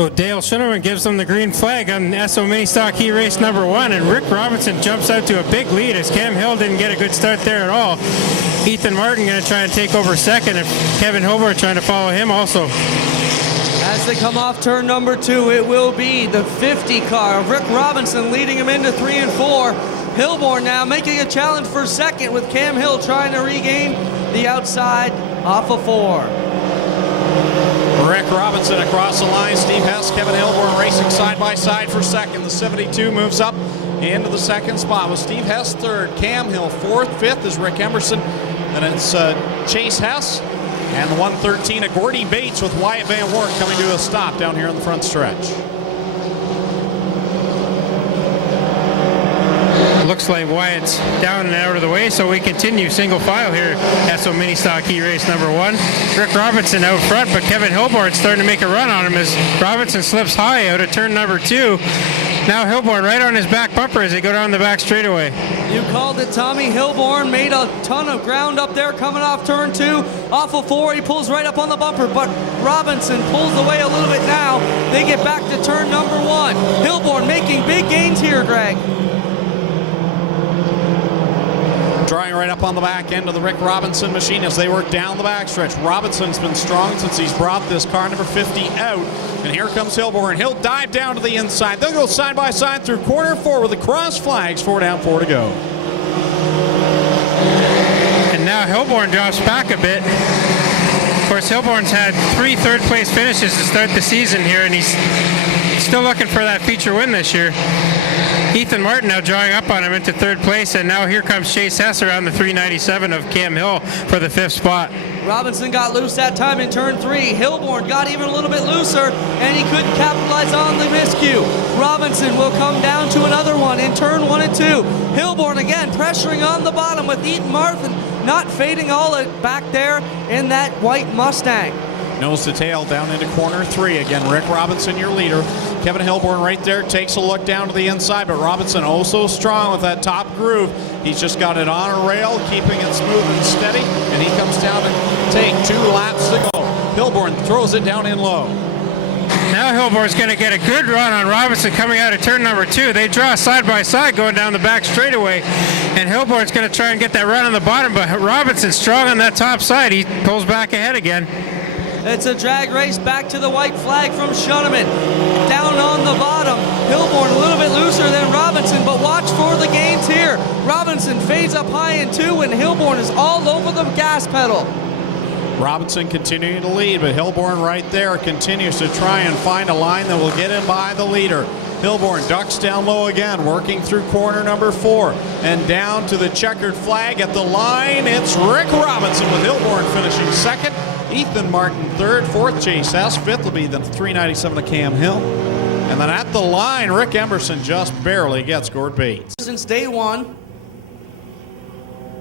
So Dale Shinnerman gives them the green flag on SO Mini Stock Heat Race number 1, and Rick Robinson jumps out to a big lead as Cam Hill didn't get a good start there at all. Ethan Martin going to try and take over second, and Kevin Hobart trying to follow him also. As they come off turn number 2, it will be the 50 car of Rick Robinson leading him into 3 and 4. Hilborn now making a challenge for second with Cam Hill trying to regain the outside off of 4. Rick Robinson across the line. Steve Hess, Kevin Hilborn racing side by side for second. The 72 moves up into the second spot with Steve Hess third, Cam Hill fourth, fifth is Rick Emerson, and it's Chase Hess, and the 113 of Gordy Bates with Wyatt Van Wart coming to a stop down here in the front stretch. Looks like Wyatt's down and out of the way, so we continue single file here. SO Mini Stock Heat Race number 1. Rick Robinson out front, but Kevin Hilborn starting to make a run on him as Robinson slips high out of turn number 2. Now Hilborn right on his back bumper as they go down the back straightaway. You called it, Tommy. Hilborn made a ton of ground up there coming off turn 2. Off of 4, he pulls right up on the bumper, but Robinson pulls away a little bit now. They get back to turn number 1. Hilborn making big gains here, Greg. Drawing right up on the back end of the Rick Robinson machine as they work down the backstretch. Robinson's been strong since he's brought this car number 50 out. And here comes Hilborn. He'll dive down to the inside. They'll go side by side through corner 4 with the cross flags. 4 down, 4 to go. And now Hilborn drops back a bit. Of course, Hilborn's had 3 third-place finishes to start the season here, and he's still looking for that feature win this year. Ethan Martin now drawing up on him into 3rd place, and now here comes Chase Hess around the 397 of Cam Hill for the 5th spot. Robinson got loose that time in turn 3. Hilborn got even a little bit looser, and he couldn't capitalize on the miscue. Robinson will come down to another one in turn 1 and 2. Hilborn again pressuring on the bottom with Ethan Martin not fading all back there in that white Mustang. Nose to tail down into corner 3. Again, Rick Robinson, your leader. Kevin Hilborn right there takes a look down to the inside, but Robinson oh so strong with that top groove. He's just got it on a rail, keeping it smooth and steady, and he comes down to take 2 laps to go. Hilborn throws it down in low. Now Hilborn's going to get a good run on Robinson coming out of turn number 2. They draw side by side going down the back straightaway, and Hilborn's going to try and get that run on the bottom, but Robinson's strong on that top side. He pulls back ahead again. It's a drag race back to the white flag from Shuneman. Down on the bottom, Hilborn a little bit looser than Robinson, but watch for the gains here. Robinson fades up high in 2, and Hilborn is all over the gas pedal. Robinson continuing to lead, but Hilborn right there continues to try and find a line that will get him by the leader. Hilborn ducks down low again, working through corner number 4, and down to the checkered flag at the line. It's Rick Robinson with Hilborn finishing 2nd. Ethan Martin 3rd, 4th Chase Hess, 5th will be the 397 of Cam Hill. And then at the line, Rick Emerson just barely gets Gord Bates. Since day 1,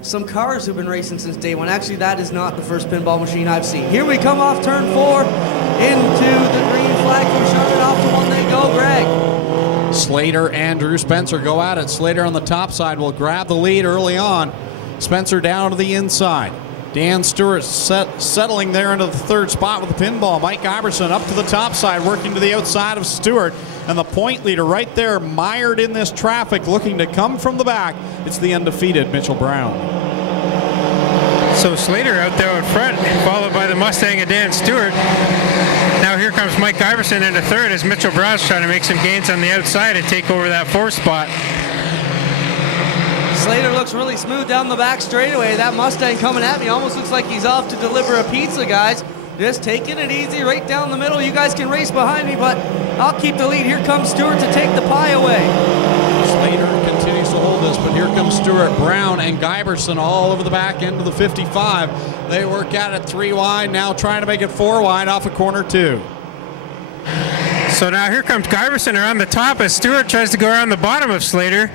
some cars have been racing since day 1. Actually, that is not the first pinball machine I've seen. Here we come off turn 4 into the green flag from Charlotte. Off to 1 they go, Greg. Slater and Drew Spencer go at it. Slater on the top side will grab the lead early on. Spencer down to the inside. Dan Stewart settling there into the 3rd spot with the pinball. Mike Iverson up to the top side, working to the outside of Stewart. And the point leader right there, mired in this traffic, looking to come from the back. It's the undefeated Mitchell Brown. So Slater out there in front, followed by the Mustang of Dan Stewart. Now here comes Mike Iverson into 3rd as Mitchell Brown's trying to make some gains on the outside and take over that 4th spot. Slater looks really smooth down the back straightaway. That Mustang coming at me almost looks like he's off to deliver a pizza, guys. Just taking it easy right down the middle. You guys can race behind me, but I'll keep the lead. Here comes Stewart to take the pie away. Slater continues to hold this, but here comes Stewart, Brown, and Giberson all over the back end of the 55. They work at it 3 wide, now trying to make it 4 wide off of corner 2. So now here comes Giberson around the top as Stewart tries to go around the bottom of Slater.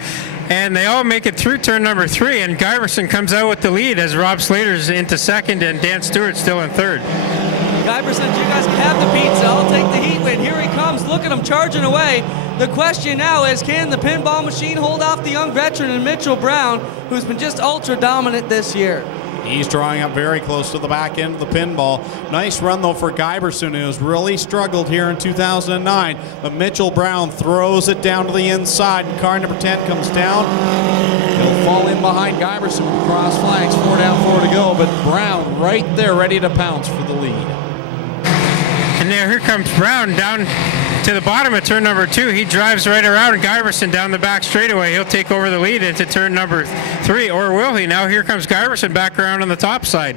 And they all make it through turn number 3, and Giberson comes out with the lead as Rob Slater's into 2nd and Dan Stewart still in 3rd. Giberson, you guys can have the pizza. I'll take the heat win. Here he comes. Look at him charging away. The question now is, can the pinball machine hold off the young veteran and Mitchell Brown, who's been just ultra dominant this year? He's drawing up very close to the back end of the pinball. Nice run, though, for Giberson, who has really struggled here in 2009. But Mitchell Brown throws it down to the inside. Car number 10 comes down. He'll fall in behind Giberson with cross flags. 4 down, 4 to go. But Brown right there ready to pounce for the lead. And now here comes Brown down to the bottom of turn number 2. He drives right around Giberson down the back straightaway. He'll take over the lead into turn number 3, or will he? Now here comes Giberson back around on the top side.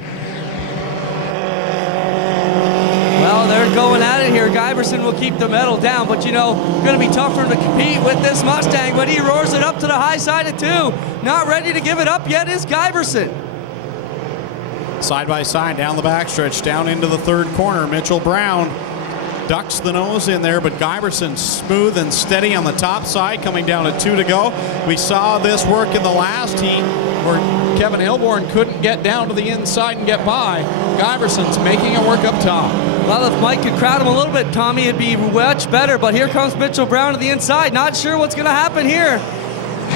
Well, they're going at it here. Giberson will keep the medal down, but you know, going to be tough for him to compete with this Mustang, but he roars it up to the high side of 2. Not ready to give it up yet is Giberson. Side by side down the backstretch, down into the third corner. Mitchell Brown ducks the nose in there, but Giberson smooth and steady on the top side, coming down to 2 to go. We saw this work in the last heat where Kevin Hilborn couldn't get down to the inside and get by. Giberson's making it work up top. Well, if Mike could crowd him a little bit, Tommy, it'd be much better, but here comes Mitchell Brown to the inside. Not sure what's going to happen here.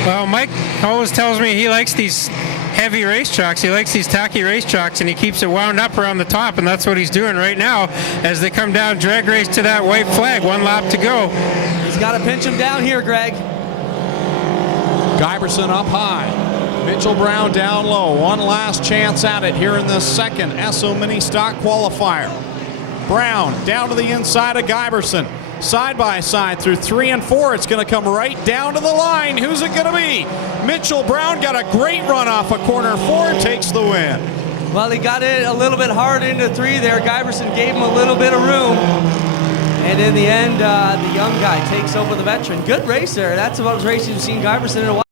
Well, Mike always tells me he likes these heavy racetracks. He likes these tacky racetracks, and he keeps it wound up around the top, and that's what he's doing right now as they come down drag race to that white flag. 1 lap to go. He's got to pinch him down here, Greg. Giberson up high. Mitchell Brown down low. One last chance at it here in the second Esso Mini Stock qualifier. Brown down to the inside of Giberson. Side by side through 3 and 4. It's going to come right down to the line. Who's it going to be? Mitchell Brown got a great run off of corner 4, takes the win. Well, he got it a little bit hard into 3 there. Giberson gave him a little bit of room. And in the end, the young guy takes over the veteran. Good race there. That's about as racing we've seen Giberson in a while.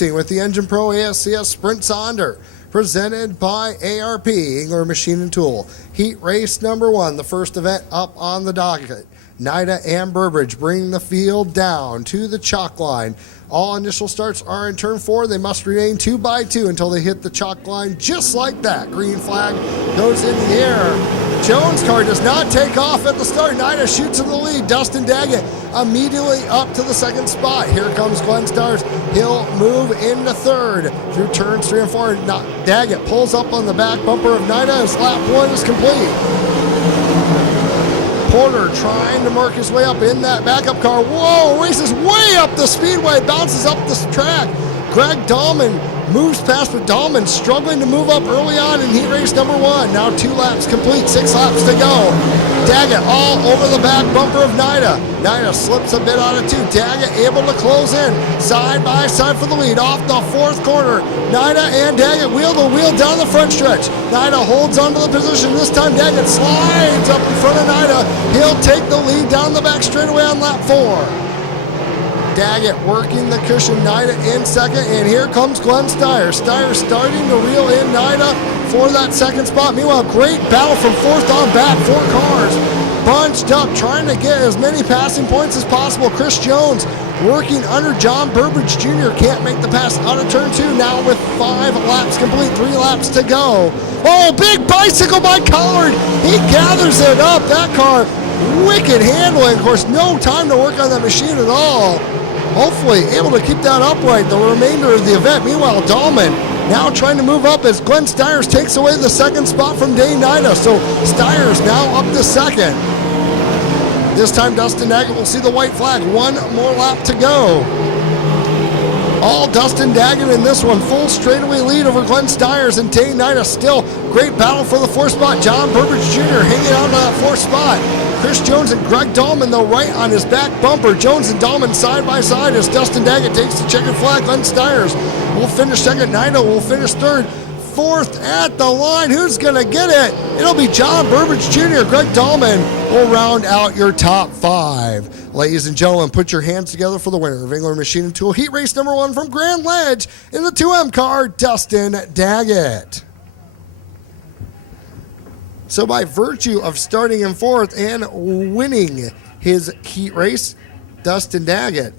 With the Engine Pro ASCS Sprint Sonder, presented by ARP, Engler Machine and Tool. Heat race number 1, the first event up on the docket. Nida and Burbridge bring the field down to the chalk line. All initial starts are in turn 4. They must remain 2 by 2 until they hit the chalk line, just like that. Green flag goes in the air. Jones' car does not take off at the start. Nida shoots in the lead. Dustin Daggett immediately up to the second spot. Here comes Glenn Stars. He'll move into third through turns 3 and 4. Daggett pulls up on the back bumper of Nida as lap 1 is complete. Porter trying to mark his way up in that backup car. Whoa, races way up the speedway, bounces up the track. Greg Dahlman moves past, but Dahlman struggling to move up early on in heat race number 1. Now 2 laps complete, 6 laps to go. Daggett all over the back bumper of Nida. Nida slips a bit out of 2. Daggett able to close in, side by side for the lead, off the 4th corner. Nida and Daggett wheel to wheel down the front stretch. Nida holds onto the position. This time Daggett slides up in front of Nida. He'll take the lead down the back straightaway on lap 4. Daggett working the cushion, Nida in second, and here comes Glenn Steyer. Steyer starting to reel in Nida for that second spot. Meanwhile, great battle from 4th on back. 4 cars bunched up, trying to get as many passing points as possible. Chris Jones working under John Burbridge Jr. Can't make the pass out of turn 2 now with 5 laps complete, 3 laps to go. Oh, big bicycle by Collard. He gathers it up. That car, wicked handling. Of course, no time to work on that machine at all. Hopefully able to keep that upright the remainder of the event. Meanwhile, Dahlman now trying to move up as Glenn Steyers takes away the second spot from Dane Nida. So Steyers now up to second. This time Dustin Daggett will see the white flag. 1 more lap to go. All Dustin Daggett in this one. Full straightaway lead over Glenn Steyers and Dane Nida. Still great battle for the 4th spot. John Burbridge Jr. hanging on to that 4th spot. Chris Jones and Greg Dahlman, though, right on his back bumper. Jones and Dahlman side by side as Dustin Daggett takes the checkered flag. Glenn Steyers will finish second. Nida will finish third. 4th at the line. Who's going to get it? It'll be John Burbridge Jr. Greg Dahlman will round out your top 5. Ladies and gentlemen, put your hands together for the winner of Engler Machine and Tool Heat Race number 1 from Grand Ledge in the 2M car, Dustin Daggett. So by virtue of starting in 4th and winning his heat race, Dustin Daggett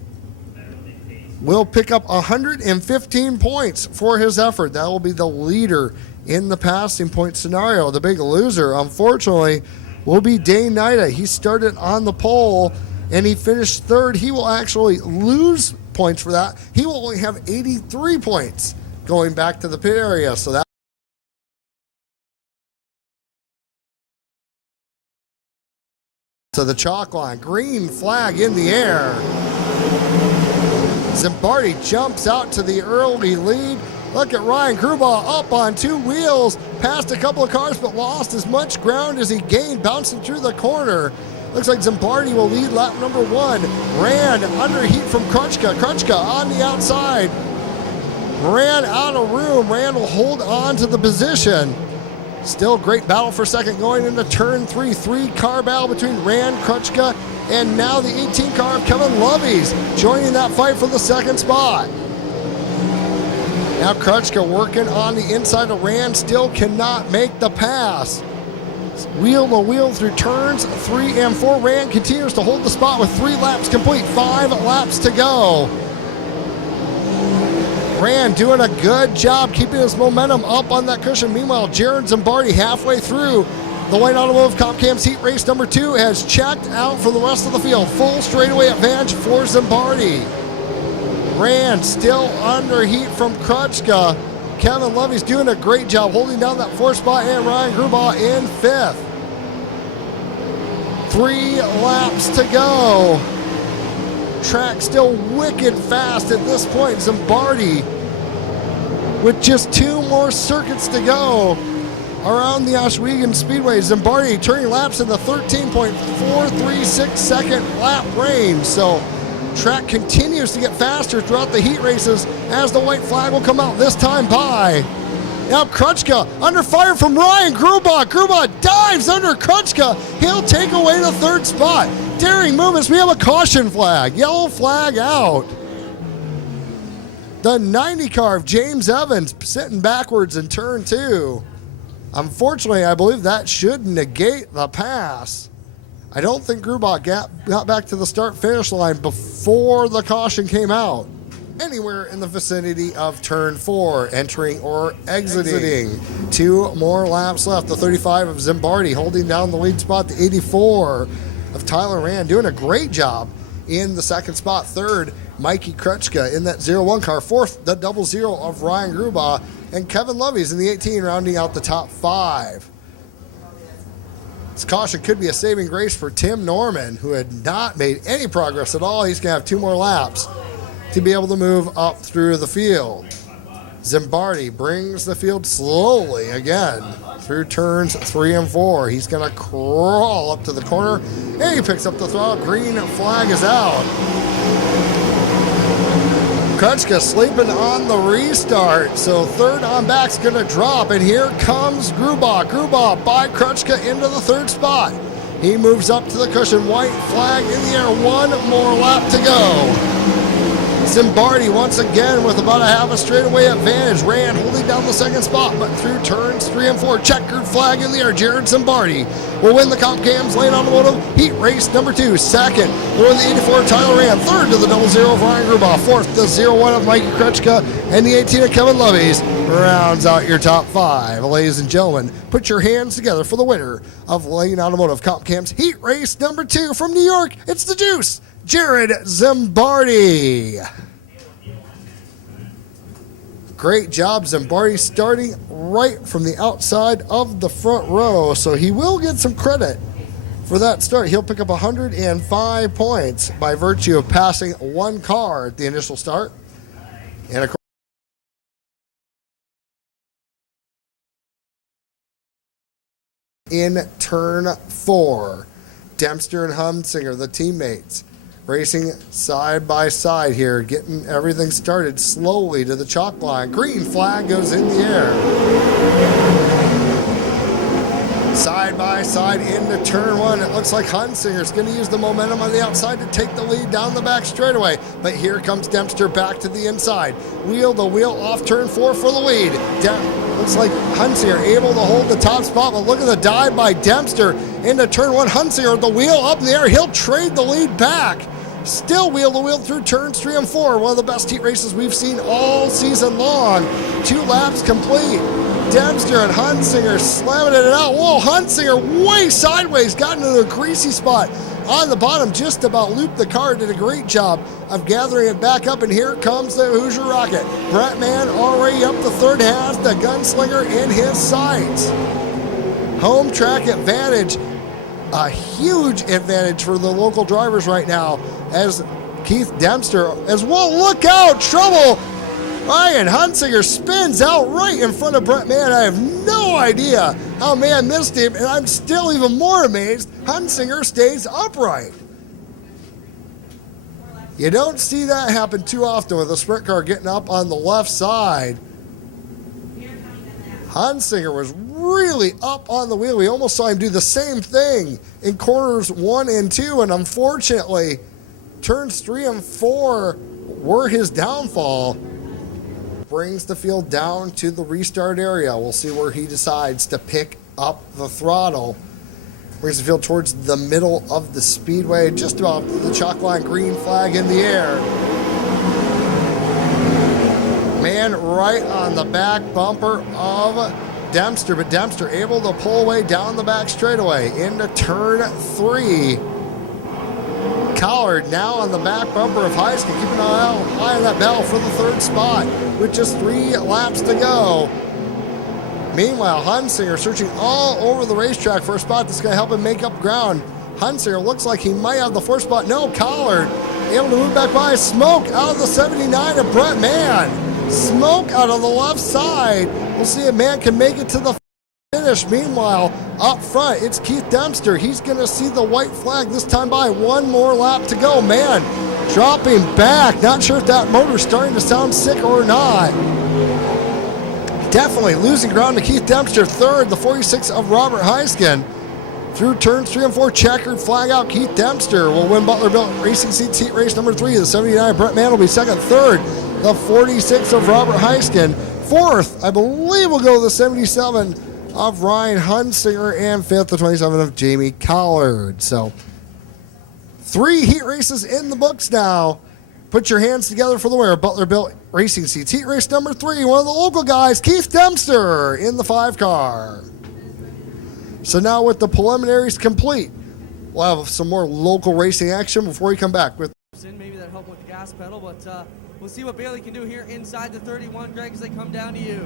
will pick up 115 points for his effort. That will be the leader in the passing point scenario. The big loser, unfortunately, will be Dane Nida. He started on the pole and he finished third, he will actually lose points for that. He will only have 83 points going back to the pit area. So that to the chalk line. Green flag in the air. Zimbardi jumps out to the early lead. Look at Ryan Grubaugh up on two wheels, passed a couple of cars, but lost as much ground as he gained, bouncing through the corner. Looks like Zimbardi will lead lap number one. Rand under heat from Krutchka. Krutchka on the outside. Rand out of room. Rand will hold on to the position. Still great battle for second going into turn three. Three-car battle between Rand, Krutchka, and now the 18 car of Kevin Loveys joining that fight for the second spot. Now Krutchka working on the inside of Rand, still cannot make the pass. Wheel to wheel through turns 3 and 4. Rand continues to hold the spot with 3 laps complete, 5 laps to go. Rand doing a good job keeping his momentum up on that cushion. Meanwhile, Jared Zimbardi halfway through the White Automotive Comp Cam's heat race number 2 has checked out from the rest of the field. Full straightaway advantage for Zimbardi. Rand still under heat from Krutchka. Kevin Loveys doing a great job holding down that 4th spot, and Ryan Grubaugh in 5th. 3 laps to go. Track still wicked fast at this point. Zimbardi with just 2 more circuits to go around the Ohsweken Speedway. Zimbardi turning laps in the 13.436 second lap range. So track continues to get faster throughout the heat races as the white flag will come out this time by. Now Krutchka under fire from Ryan Grubaugh. Grubaugh dives under Krutchka. He'll take away the 3rd spot. Daring movements, we have a caution flag. Yellow flag out. The 90 car of James Evans sitting backwards in turn 2. Unfortunately, I believe that should negate the pass. I don't think Grubaugh got back to the start-finish line before the caution came out. Anywhere in the vicinity of turn 4, entering or exiting. 2 more laps left. The 35 of Zimbardi holding down the lead spot. The 84 of Tyler Rand doing a great job in the 2nd spot. 3rd, Mikey Krutchka in that 01 car. 4th, the 00 of Ryan Grubaugh. And Kevin Loveys in the 18 rounding out the top 5. This caution could be a saving grace for Tim Norman, who had not made any progress at all. He's going to have 2 more laps to be able to move up through the field. Zimbardi brings the field slowly again through turns 3 and 4. He's going to crawl up to the corner, and he picks up the throttle. Green flag is out. Krutchka sleeping on the restart, so 3rd on back's going to drop, and here comes Grubaugh. Grubaugh by Krutchka into the 3rd spot. He moves up to the cushion. White flag in the air. 1 more lap to go. Zimbardi once again with about a half a straightaway advantage. Rand holding down the 2nd spot, but through turns 3 and 4, checkered flag in the air. Jared Zimbardi will win the Comp Cam's Lane Automotive heat race number 2. 2nd will win the 84 Tyler Rand. 3rd to the 00 of Ryan Grubaugh. 4th the 01 of Mikey Krutchka, and the 18 of Kevin Loveys rounds out your top 5. Ladies and gentlemen, put your hands together for the winner of Lane Automotive Comp Cam's heat race number 2 from New York. It's the Juice, Jared Zimbardi. Great job, Zimbardi, starting right from the outside of the front row, so he will get some credit for that start. He'll pick up 105 points by virtue of passing 1 car at the initial start. And of course, in turn 4, Dempster and Hunsinger, the teammates, racing side by side here, getting everything started slowly to the chalk line. Green flag goes in the air. Side by side into turn 1. It looks like Hunsinger's going to use the momentum on the outside to take the lead down the back straightaway. But here comes Dempster back to the inside. Wheel to wheel off turn 4 for the lead. Looks like Hunsinger able to hold the top spot, but look at the dive by Dempster into turn 1. Hunsinger, the wheel up in the air. He'll trade the lead back. Still wheel to wheel through turns 3 and 4. One of the best heat races we've seen all season long. 2 laps complete. Dempster and Hunsinger slamming it out. Whoa, Hunsinger way sideways, got into a greasy spot. on the bottom, just about looped the car, did a great job of gathering it back up, and here comes the Hoosier Rocket. Brett Mann already up the third, has the Gunslinger in his sights. Home track advantage, a huge advantage for the local drivers right now, as Keith Dempster as well. Look out, trouble! Ryan Hunsinger spins out right in front of Brett Mann. I have no idea how Mann missed him, and I'm still even more amazed Hunsinger stays upright. You don't see that happen too often with a sprint car getting up on the left side. Hunsinger was really up on the wheel. We almost saw him do the same thing in corners 1 and 2, and unfortunately, turns 3 and 4 were his downfall. Brings the field down to the restart area. We'll see where he decides to pick up the throttle. Brings the field towards the middle of the speedway, just about the chalk line, green flag in the air. Man right on the back bumper of Dempster, but Dempster able to pull away down the back straightaway into turn 3. Collard now on the back bumper of Heiske, keeping an eye on that battle for the third spot with just 3 laps to go. Meanwhile, Hunsinger searching all over the racetrack for a spot that's going to help him make up ground. Hunsinger looks like he might have the 4th spot. No, Collard able to move back by. Smoke out of the 79 of Brett Mann. Smoke out of the left side. We'll see if Mann can make it to the finish. Meanwhile, up front, it's Keith Dempster. He's going to see the white flag this time by. 1 more lap to go. Man, dropping back. Not sure if that motor's starting to sound sick or not. Definitely losing ground to Keith Dempster. Third, the 46 of Robert Heisken. Through turns 3 and 4, checkered flag out. Keith Dempster will win Butler-Built Racing Seats heat race number 3. The 79 Brett Mann will be second. Third, the 46 of Robert Heisken. Fourth, I believe, will go the 77 of Ryan Hunsinger, and fifth, the 27 of Jamie Collard. So 3 heat races in the books now. Put your hands together for the winner. Butler-Built Racing Seats heat race number 3. One of the local guys, Keith Dempster, in the 5 car. So now with the preliminaries complete, we'll have some more local racing action before we come back with. Maybe that helped with the gas pedal, but we'll see what Bailey can do here inside the 31, Greg, as they come down to you.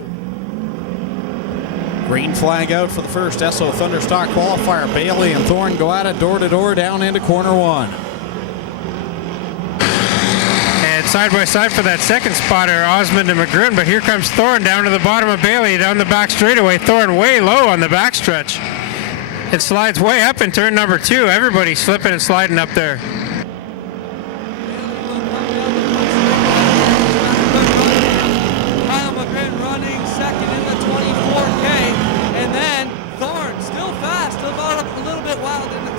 Green flag out for the first SO Thunderstock qualifier. Bailey and Thorne go at it door to door down into corner 1. And side by side for that second spot are Osmond and McGrin, but here comes Thorne down to the bottom of Bailey, down the back straightaway. Thorne way low on the backstretch. It slides way up in turn number 2. Everybody slipping and sliding up there. Kyle McGrin running second in the 24K, and then Thorne still fast, about a little bit wild in the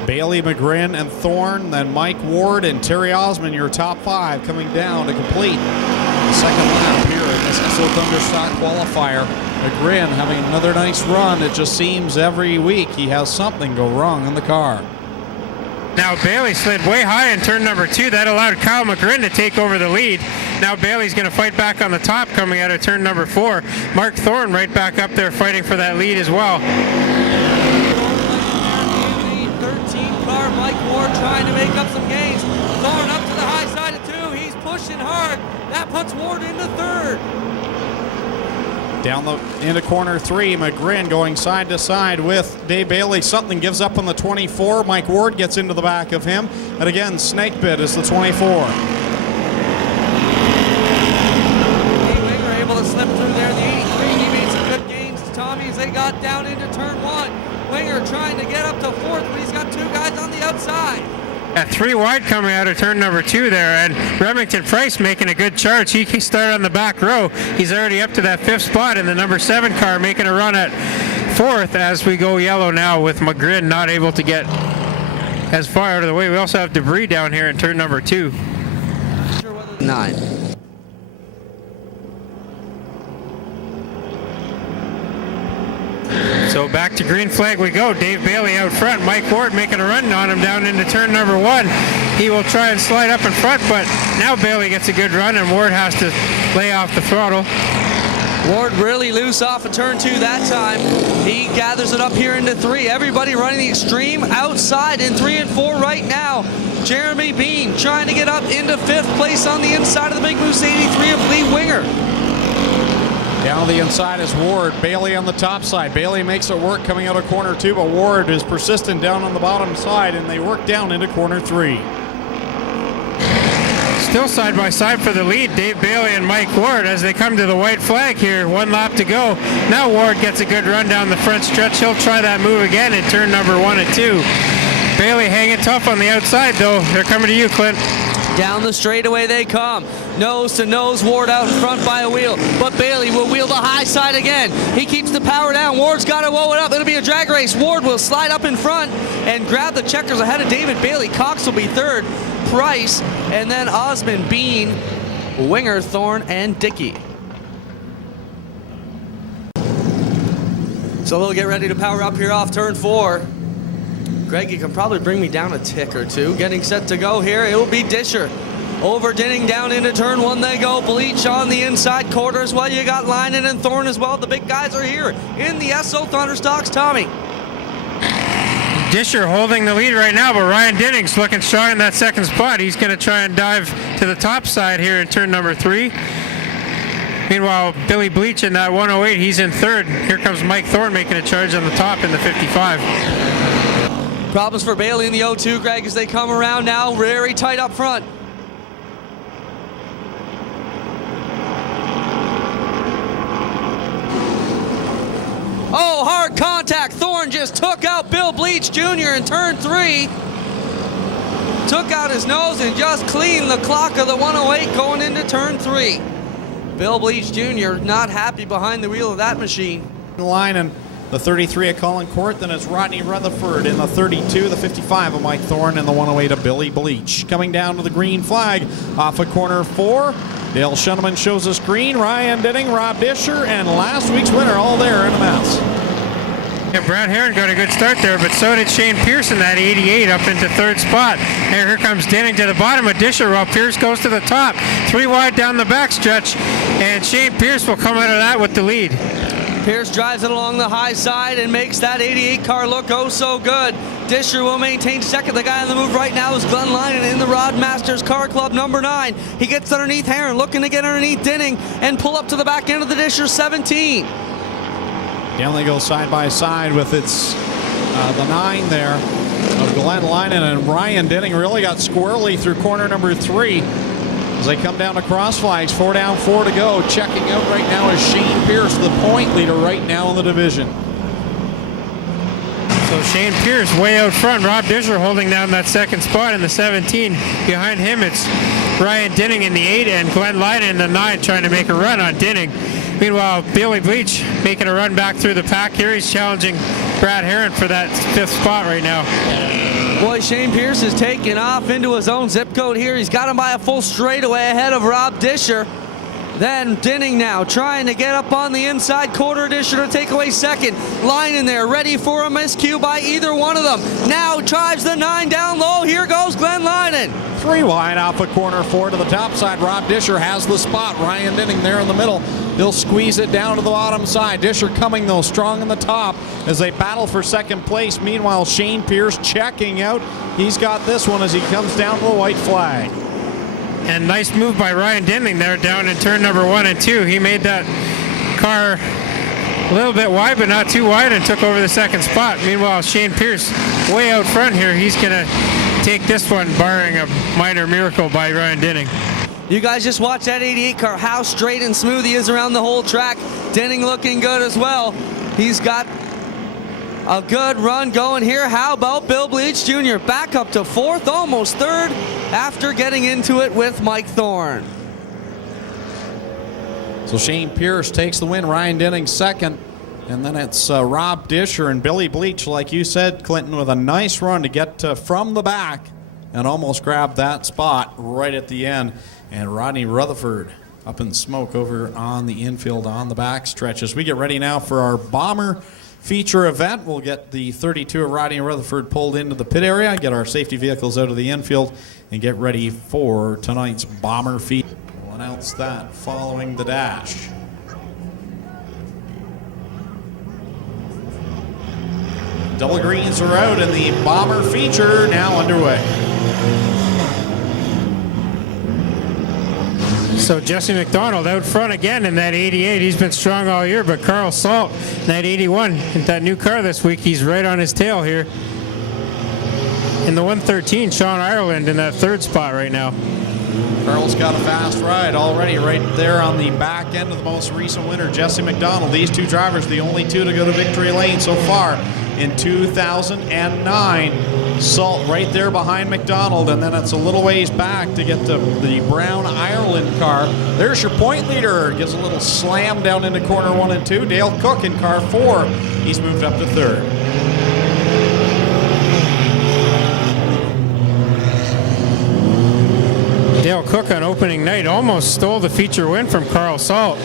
3. Bailey, McGrin, and Thorne, then Mike Ward and Terry Osmond, your top 5, coming down to complete the second lap here in this SO Thunderstock qualifier. McGrin having another nice run. It just seems every week he has something go wrong in the car. Now Bailey slid way high in turn number 2. That allowed Kyle McGrin to take over the lead. Now Bailey's going to fight back on the top coming out of turn number 4. Mark Thorne right back up there fighting for that lead as well. 13 car, Mike Ward trying to make up some gains. Thorne up to the high side of 2. He's pushing hard. That puts Ward into 3rd. Down into corner 3, McGrin going side to side with Dave Bailey. Something gives up on the 24. Mike Ward gets into the back of him. And again, Snakebit is the 24. Winger able to slip through there in the 83. He made some good gains to Tommy as they got down into turn 1. Winger trying to get up to 4th, but he's got 2 guys on the outside. At 3 wide coming out of turn number 2 there, and Remington Price making a good charge. He started on the back row. He's already up to that 5th spot, and the number 7 car making a run at 4th as we go yellow now, with McGrin not able to get as far out of the way. We also have debris down here in turn number 2. 9. So back to green flag we go. Dave Bailey out front. Mike Ward making a run on him down into turn number 1. He will try and slide up in front, but now Bailey gets a good run and Ward has to lay off the throttle. Ward really loose off of turn 2 that time. He gathers it up here into 3. Everybody running the extreme outside in 3 and 4 right now. Jeremy Bean trying to get up into 5th place on the inside of the Big Moose 83 of Lee Winger. Down the inside is Ward. Bailey on the top side. Bailey makes it work coming out of corner 2, but Ward is persistent down on the bottom side, and they work down into corner 3. Still side by side for the lead, Dave Bailey and Mike Ward as they come to the white flag here. 1 lap to go. Now Ward gets a good run down the front stretch. He'll try that move again in turn number 1 and 2. Bailey hanging tough on the outside though. They're coming to you, Clint. Down the straightaway they come. Nose to nose, Ward out in front by a wheel. But Bailey will wheel the high side again. He keeps the power down. Ward's got to woe it up. It'll be a drag race. Ward will slide up in front and grab the checkers ahead of David Bailey. Cox will be 3rd. Price, and then Osmond, Bean, Winger, Thorne, and Dickey. So they'll get ready to power up here off turn 4. Greg, you can probably bring me down a tick or 2. Getting set to go here, it will be Disher. Over Dinning down into turn 1 they go. Bleach on the inside quarter as well. You got Linen and Thorne as well. The big guys are here in the SO Thunderstocks. Tommy. Disher holding the lead right now, but Ryan Denning's looking strong in that 2nd spot. He's going to try and dive to the top side here in turn number 3. Meanwhile, Billy Bleach in that 108, he's in 3rd. Here comes Mike Thorne making a charge on the top in the 55. Problems for Bailey in the 0-2, Greg, as they come around now. Very tight up front. Oh, hard contact. Thorne just took out Bill Bleach Jr. in turn 3. Took out his nose and just cleaned the clock of the 108 going into turn 3. Bill Bleach Jr. not happy behind the wheel of that machine. Line and the 33 of Colin Court, then it's Rodney Rutherford in the 32, the 55 of Mike Thorne, and the 108 of Billy Bleach. Coming down to the green flag off of corner 4. Dale Shuneman shows us green. Ryan Denning, Rob Disher, and last week's winner all there in a mess. Yeah, Brad Heron got a good start there, but so did Shane Pierce in that 88 up into 3rd spot. And here comes Denning to the bottom of Disher while Pierce goes to the top. 3 wide down the back stretch, and Shane Pierce will come out of that with the lead. Pierce drives it along the high side and makes that 88 car look oh so good. Disher will maintain 2nd. The guy on the move right now is Glenn Linen in the Rod Masters Car Club number 9. He gets underneath Heron, looking to get underneath Dinning and pull up to the back end of the Disher 17. Down they go side by side with its the 9 there of Glenn Linen, and Ryan Denning really got squirrely through corner number 3 as they come down to cross flags. 4 down, 4 to go. Checking out right now is Shane Pierce, the point leader right now in the division. So Shane Pierce way out front. Rob Disher holding down that 2nd spot in the 17. Behind him it's Ryan Dinning in the 8 and Glenn Linen in the 9 trying to make a run on Dinning. Meanwhile, Billy Bleach making a run back through the pack here. He's challenging Brad Heron for that 5th spot right now. Boy, Shane Pierce is taking off into his own zip code here. He's got him by a full straightaway ahead of Rob Disher. Then Dinning now trying to get up on the inside quarter. Disher to take away 2nd. Line in there, ready for a miscue by either one of them. Now drives the 9 down low. Here goes Glenn Linen. 3 wide off of corner 4 to the top side. Rob Disher has the spot. Ryan Denning there in the middle. They'll squeeze it down to the bottom side. Disher coming though strong in the top as they battle for 2nd place. Meanwhile, Shane Pierce checking out. He's got this one as he comes down to the white flag. And nice move by Ryan Denning there down in turn number 1 and 2. He made that car a little bit wide, but not too wide, and took over the 2nd spot. Meanwhile, Shane Pierce way out front here. He's going to take this one, barring a minor miracle by Ryan Denning. You guys just watch that 88 car, how straight and smooth he is around the whole track. Denning looking good as well. He's got a good run going here. How about Bill Bleach Jr. back up to 4th, almost 3rd, after getting into it with Mike Thorne. So Shane Pierce takes the win. Ryan Denning 2nd. And then it's Rob Disher and Billy Bleach, like you said, Clinton, with a nice run to get from the back and almost grab that spot right at the end. And Rodney Rutherford up in smoke over on the infield on the back stretch. As we get ready now for our Bomber feature event, we'll get the 32 of Rodney Rutherford pulled into the pit area, get our safety vehicles out of the infield, and get ready for tonight's Bomber feature. We'll announce that following the dash. Double greens are out and the bomber feature now underway. So Jesse McDonald out front again in that 88. He's been strong all year, but Carl Salt in that 81, in that new car this week, he's right on his tail here. In the 113, Sean Ireland in that third spot right now. Carl's got a fast ride already right there on the back end of the most recent winner, Jesse McDonald. These two drivers, the only two to go to victory lane so far in 2009. Salt right there behind McDonald, and then it's a little ways back to get to the brown Ireland car. There's your point leader. Gives a little slam down into corner 1 and 2. Dale Cook in car 4. He's moved up to third. Dale Cook on opening night almost stole the feature win from Carl Salt,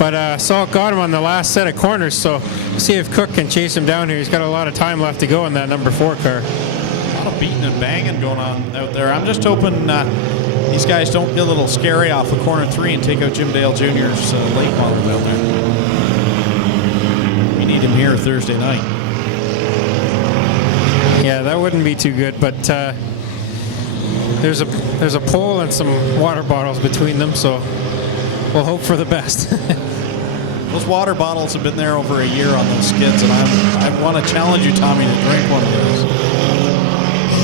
but Salt got him on the last set of corners, so we'll see if Cook can chase him down here. He's got a lot of time left to go in that number 4 car. A lot of beating and banging going on out there. I'm just hoping these guys don't get a little scary off of corner 3 and take out Jim Dale Jr.'s late model down there. We need him here Thursday night. Yeah, that wouldn't be too good, but there's a pole and some water bottles between them, so we'll hope for the best. Those water bottles have been there over a year on those skids, and I want to challenge you, Tommy, to drink one of those.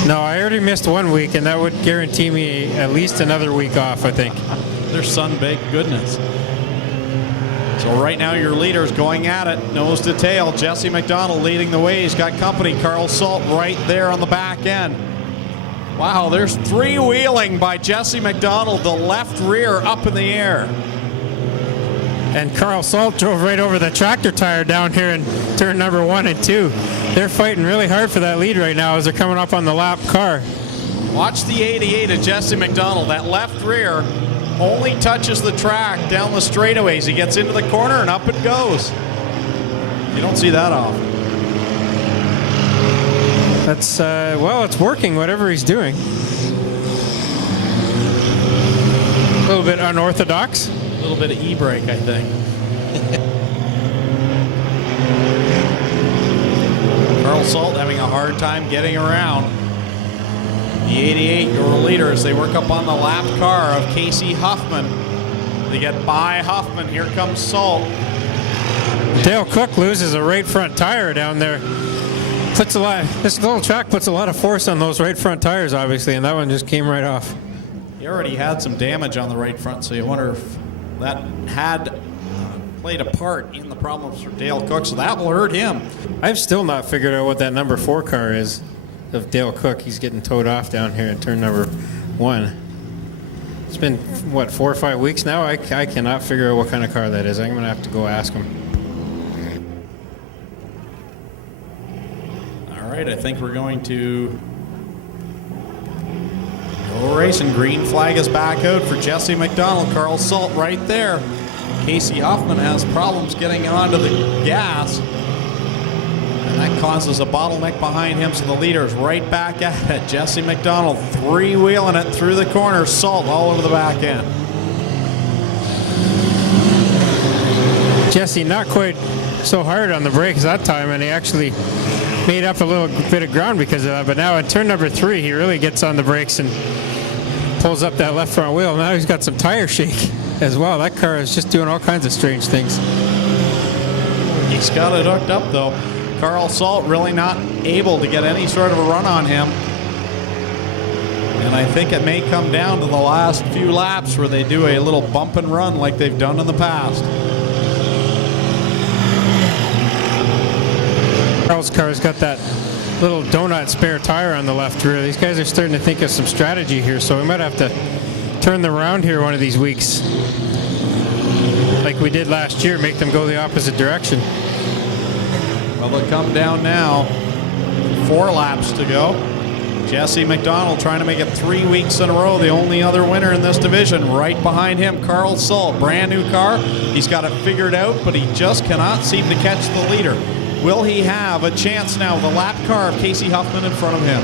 No, I already missed 1 week, and that would guarantee me at least another week off, I think. They're sun-baked goodness. So right now your leader's going at it, nose to tail. Jesse McDonald leading the way. He's got company. Carl Salt right there on the back end. Wow, there's three-wheeling by Jesse McDonald, the left rear up in the air. And Carl Salt drove right over the tractor tire down here in turn number 1 and 2. They're fighting really hard for that lead right now as they're coming up on the lap car. Watch the 88 of Jesse McDonald. That left rear only touches the track down the straightaways. He gets into the corner and up it goes. You don't see that often. That's, well, it's working, whatever he's doing. A little bit unorthodox. A little bit of e-brake, I think. Carl Salt having a hard time getting around. The 88-year-old leader as they work up on the lap car of Casey Huffman. They get by Huffman. Here comes Salt. Dale Cook loses a right front tire down there. Puts a lot. This little track puts a lot of force on those right front tires, obviously, and that one just came right off. He already had some damage on the right front, so you wonder if that had played a part in the problems for Dale Cook, so that will hurt him. I've still not figured out what that number 4 car is of Dale Cook. He's getting towed off down here at turn number 1. It's been, what, 4 or 5 weeks now? I cannot figure out what kind of car that is. I'm going to have to go ask him. All right, I think we're going to go racing. Green flag is back out for Jesse McDonald. Carl Salt right there. Casey Huffman has problems getting onto the gas, and that causes a bottleneck behind him, so the leader's right back at it. Jesse McDonald three-wheeling it through the corner. Salt all over the back end. Jesse not quite so hard on the brakes that time, and he actually made up a little bit of ground because of that. But now in turn number 3, he really gets on the brakes and pulls up that left front wheel. Now he's got some tire shake as well. That car is just doing all kinds of strange things. He's got it hooked up, though. Carl Salt really not able to get any sort of a run on him. And I think it may come down to the last few laps where they do a little bump and run like they've done in the past. Carl's car's got that little donut spare tire on the left rear. These guys are starting to think of some strategy here, so we might have to turn them around here one of these weeks. Like we did last year, make them go the opposite direction. Well, they'll come down now. 4 laps to go. Jesse McDonald trying to make it 3 weeks in a row. The only other winner in this division. Right behind him, Carl Salt. Brand new car. He's got it figured out, but he just cannot seem to catch the leader. Will he have a chance now? The lap car of Casey Huffman in front of him.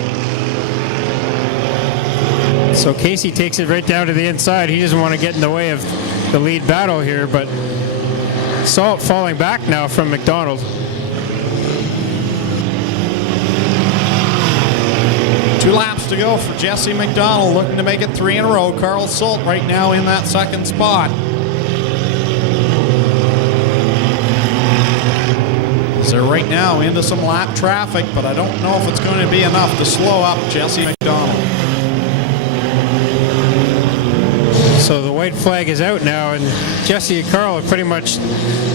So Casey takes it right down to the inside. He doesn't want to get in the way of the lead battle here, but Salt falling back now from McDonald. to go for Jesse McDonald, looking to make it 3 in a row. Carl Solt right now in that second spot. So they're right now into some lap traffic, but I don't know if it's going to be enough to slow up Jesse McDonald. So the white flag is out now, and Jesse and Carl have pretty much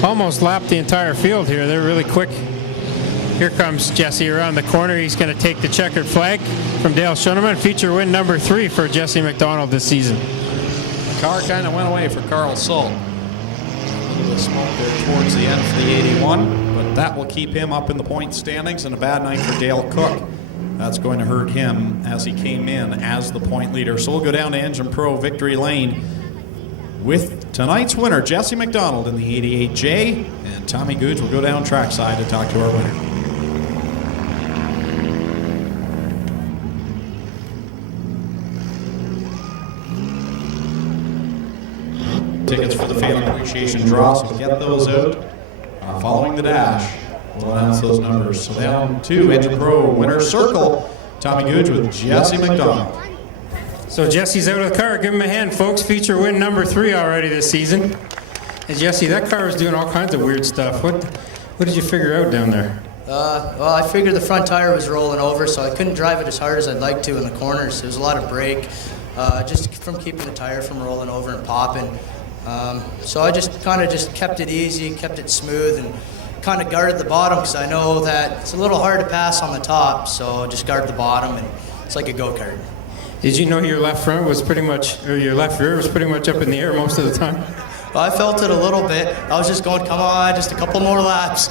almost lapped the entire field here. They're really quick. Here comes Jesse around the corner. He's going to take the checkered flag from Dale Schoenemann. Feature win number 3 for Jesse McDonald this season. The car kind of went away for Carl Solt. A little smoke there towards the end for the 81, but that will keep him up in the point standings, and a bad night for Dale Cook. That's going to hurt him as he came in as the point leader. So we'll go down to Engine Pro Victory Lane with tonight's winner, Jesse McDonald in the 88J, and Tommy Googe will go down trackside to talk to our winner. Tickets for the Phantom Appreciation Draw, so get those out following the dash. We'll announce those numbers. So down to Engine Pro Winner's Circle, Tommy Googe with Jesse McDonald. So Jesse's out of the car. Give him a hand, folks. Feature win number 3 already this season. And Jesse, that car was doing all kinds of weird stuff. What did you figure out down there? Well, I figured the front tire was rolling over, so I couldn't drive it as hard as I'd like to in the corners. There was a lot of brake, just from keeping the tire from rolling over and popping. So I just kind of kept it easy, kept it smooth, and kind of guarded the bottom because I know that it's a little hard to pass on the top. So just guard the bottom, and it's like a go-kart. Did you know your left front was pretty much, or your left rear was pretty much up in the air most of the time? Well, I felt it a little bit. I was just going, come on, just a couple more laps.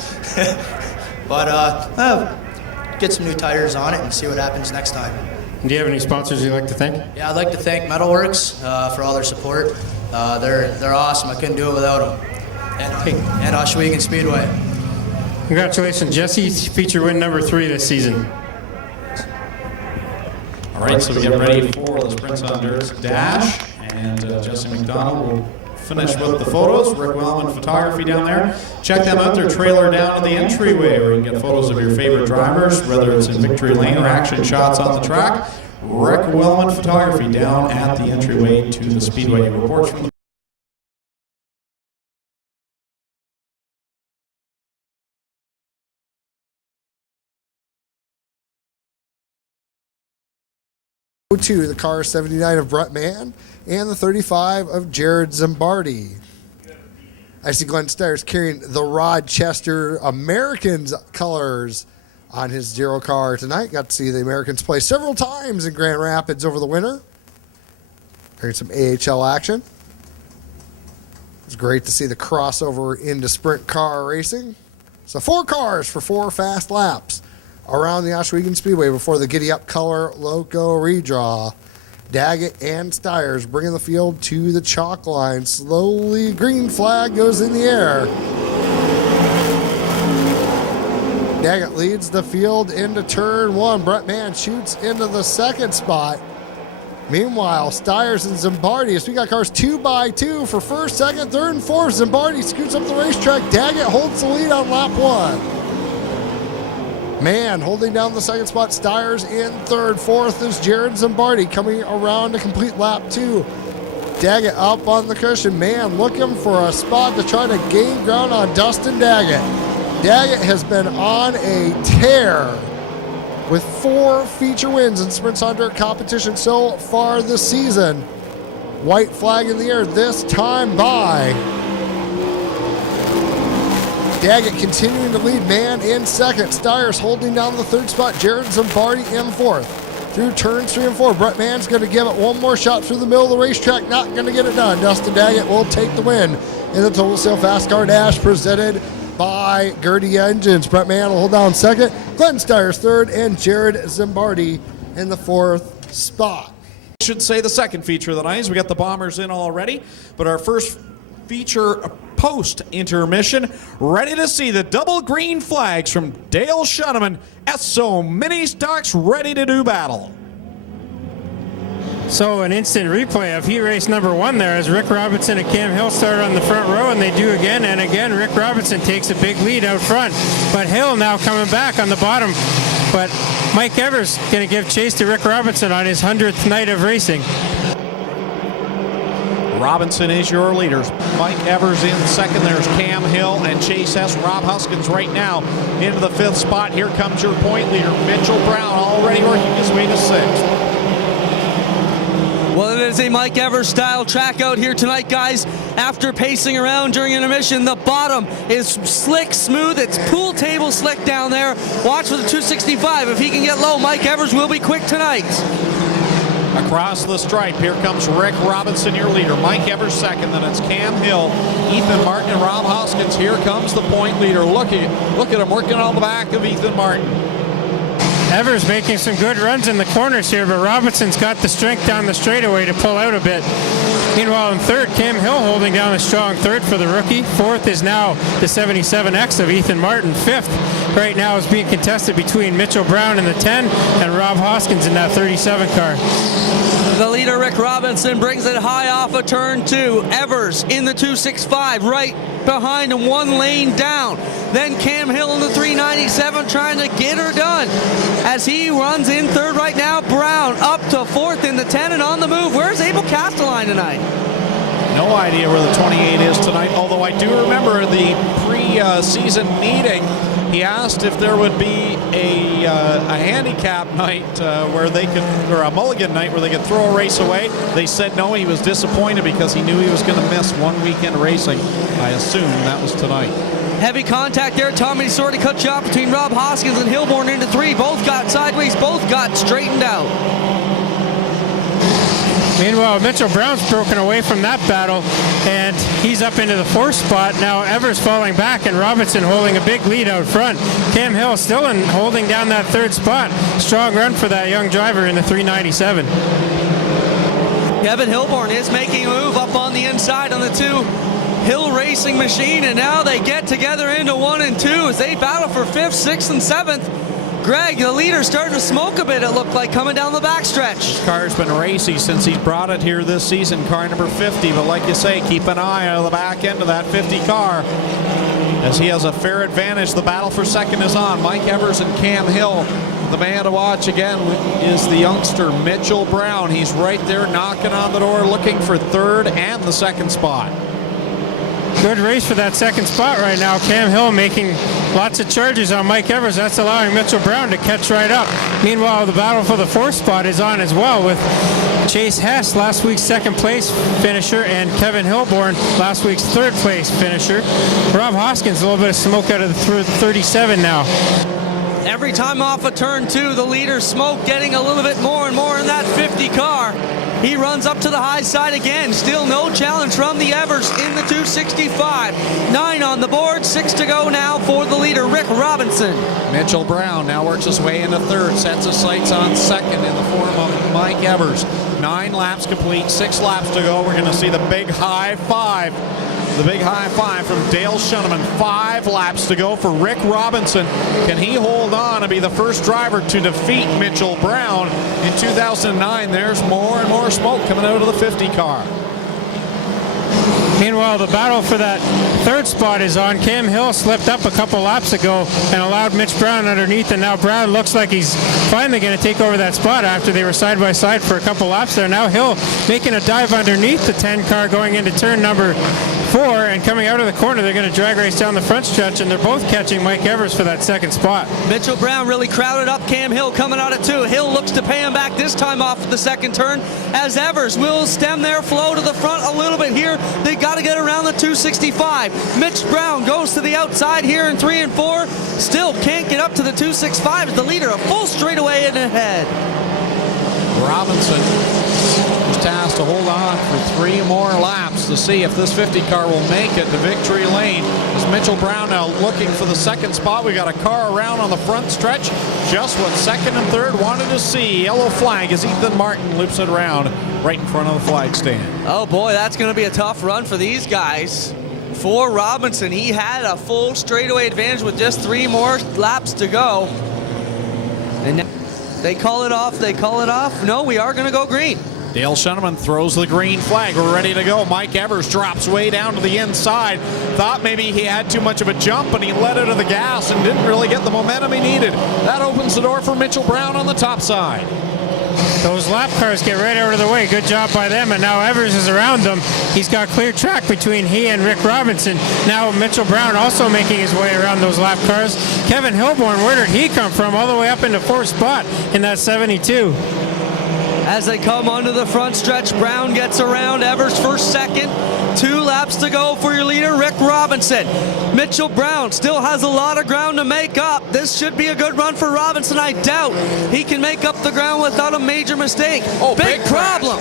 But get some new tires on it and see what happens next time. Do you have any sponsors you'd like to thank? Yeah, I'd like to thank Metalworks for all their support. They're awesome. I couldn't do it without them. And Ohsweken Speedway. Congratulations, Jesse. Feature win number 3 this season. All right, so we get ready for the Sprints on Dirt's dash, and Jesse McDonald will finish with the photos. Rick Wellman Photography down there. Check them out. Their trailer down in the entryway where you can get photos of your favorite drivers, whether it's in Victory Lane or action shots on the track. Rick Wellman Photography down at the entryway to the Speedway. Reports from the to the car 79 of Brett Mann and the 35 of Jared Zimbardi. I see Glenn Steyer's carrying the Rochester Americans colors on his zero car tonight. Got to see the Americans play several times in Grand Rapids over the winter. Here's some AHL action. It's great to see the crossover into sprint car racing. So 4 cars for 4 fast laps around the Ohsweken Speedway before the Giddy Up Color Loco redraw. Daggett and Steyers bringing the field to the chalk line. Slowly, green flag goes in the air. Daggett leads the field into turn 1. Brett Mann shoots into the second spot. Meanwhile, Steyers and Zimbardi, as we got cars 2 by 2 for first, second, third, and fourth. Zimbardi scoots up the racetrack. Daggett holds the lead on lap 1. Mann holding down the second spot. Steyers in third. Fourth is Jared Zimbardi coming around to complete lap 2. Daggett up on the cushion. Mann looking for a spot to try to gain ground on Dustin Daggett. Daggett has been on a tear with 4 feature wins in Sprints on Dirt competition so far this season. White flag in the air this time by Daggett continuing to lead. Mann in second. Steyers holding down the third spot. Jared Zimbardi in fourth. Through turns 3 and 4, Brett Mann's going to give it one more shot through the middle of the racetrack. Not going to get it done. Dustin Daggett will take the win in the Total Sale Fast Car Dash presented by Gertie Engines. Brett Mann will hold down second. Glenn Steyers third, and Jared Zimbardi in the 4th spot. I should say the second feature of the night is we got the Bombers in already, but our first feature post-intermission, ready to see the double green flags from Dale Schoenemann. Esso Mini Stocks ready to do battle. So an instant replay of heat race number 1 there as Rick Robinson and Cam Hill started on the front row, and they do again and again. Rick Robinson takes a big lead out front, but Hill now coming back on the bottom but Mike Evers going to give chase to Rick Robinson on his 100th night of racing. Robinson is your leaders. Mike Evers in second. There's Cam Hill and Chase Hess. Rob Huskins right now into the 5th spot. Here comes your point leader, Mitchell Brown, already working his way to 6th. Well, it is a Mike Evers style track out here tonight, guys. After pacing around during intermission, the bottom is slick, smooth. It's pool table slick down there. Watch for the 265. If he can get low, Mike Evers will be quick tonight. Across the stripe, here comes Rick Robinson, your leader. Mike Evers second, then it's Cam Hill, Ethan Martin, and Rob Hoskins. Here comes the point leader. Look at him working on the back of Ethan Martin. Evers making some good runs in the corners here, but Robinson's got the strength down the straightaway to pull out a bit. Meanwhile, in third, Cam Hill holding down a strong third for the rookie. Fourth is now the 77X of Ethan Martin. Fifth right now is being contested between Mitchell Brown in the 10 and Rob Hoskins in that 37 car. The leader, Rick Robinson, brings it high off of turn 2. Evers in the 265, right behind him, 1 lane down. Then Cam Hill in the 397 trying to get her done. As he runs in third right now, Brown up to 4th in the 10 and on the move. Where's Abel Castelline tonight? No idea where the 28 is tonight, although I do remember the pre-season meeting. He asked if there would be a handicap night where they could, or a mulligan night where they could throw a race away. They said no. He was disappointed because he knew he was going to miss one weekend racing. I assume that was tonight. Heavy contact there. Tommy sort of cut you off between Rob Hoskins and Hilborn into 3. Both got sideways, both got straightened out. Meanwhile, Mitchell Brown's broken away from that battle, and he's up into the 4th spot. Now Evers falling back, and Robinson holding a big lead out front. Cam Hill still holding down that 3rd spot. Strong run for that young driver in the 397. Kevin Hilborn is making a move up on the inside on the 2 Hill Racing machine, and now they get together into 1 and 2 as they battle for 5th, 6th, and 7th. Greg, the leader, starting to smoke a bit, it looked like, coming down the backstretch. This car's been racy since he's brought it here this season, car number 50. But like you say, keep an eye on the back end of that 50 car as he has a fair advantage. The battle for second is on. Mike Evers and Cam Hill. The man to watch again is the youngster Mitchell Brown. He's right there knocking on the door, looking for 3rd and the 2nd spot. Good race for that 2nd spot right now. Cam Hill making lots of charges on Mike Evers. That's allowing Mitchell Brown to catch right up. Meanwhile, the battle for the 4th spot is on as well with Chase Hess, last week's 2nd place finisher, and Kevin Hilborn, last week's 3rd place finisher. Rob Hoskins, a little bit of smoke out of the 37 now. Every time off of turn 2, the leader Smoke getting a little bit more and more in that 50 car. He runs up to the high side again. Still no challenge from the Evers in the 265. 9 on the board, 6 to go now for the leader, Rick Robinson. Mitchell Brown now works his way into 3rd, sets his sights on 2nd in the form of Mike Evers. 9 laps complete, 6 laps to go. We're going to see the big high five. The big high five from Dale Shuneman. 5 laps to go for Rick Robinson. Can he hold on and be the first driver to defeat Mitchell Brown in 2009? There's more and more smoke coming out of the 50 car. Meanwhile, the battle for that 3rd spot is on. Cam Hill slipped up a couple laps ago and allowed Mitch Brown underneath, and now Brown looks like he's finally going to take over that spot after they were side by side for a couple laps there. Now Hill making a dive underneath the 10 car going into turn number 4, and coming out of the corner, they're going to drag race down the front stretch, and they're both catching Mike Evers for that 2nd spot. Mitchell Brown really crowded up Cam Hill coming out at 2. Hill looks to pay him back this time off the 2nd turn as Evers will stem their flow to the front a little bit here. They got to get around the 265. Mitch Brown goes to the outside here in 3 and 4. Still can't get up to the 265 as the leader a full straightaway in ahead. Robinson is tasked to hold on for 3 more laps to see if this 50 car will make it to victory lane. As Mitchell Brown now looking for the 2nd spot. We got a car around on the front stretch. Just what 2nd and 3rd wanted to see. Yellow flag as Ethan Martin loops it around right in front of the flag stand. Oh boy, that's going to be a tough run for these guys. For Robinson, he had a full straightaway advantage with just 3 more laps to go. And now they call it off. They call it off. No, we are going to go green. Dale Shenneman throws the green flag. We're ready to go. Mike Evers drops way down to the inside. Thought maybe he had too much of a jump and he let it to the gas and didn't really get the momentum he needed. That opens the door for Mitchell Brown on the top side. Those lap cars get right out of the way. Good job by them, and now Evers is around them. He's got clear track between he and Rick Robinson. Now Mitchell Brown also making his way around those lap cars. Kevin Hilborn, where did he come from? All the way up into fourth spot in that 72. As they come onto the front stretch, Brown gets around Evers for second. 2 laps to go for your leader, Rick Robinson. Mitchell Brown still has a lot of ground to make up. This should be a good run for Robinson. I doubt he can make up the ground without a major mistake. Oh, big problem.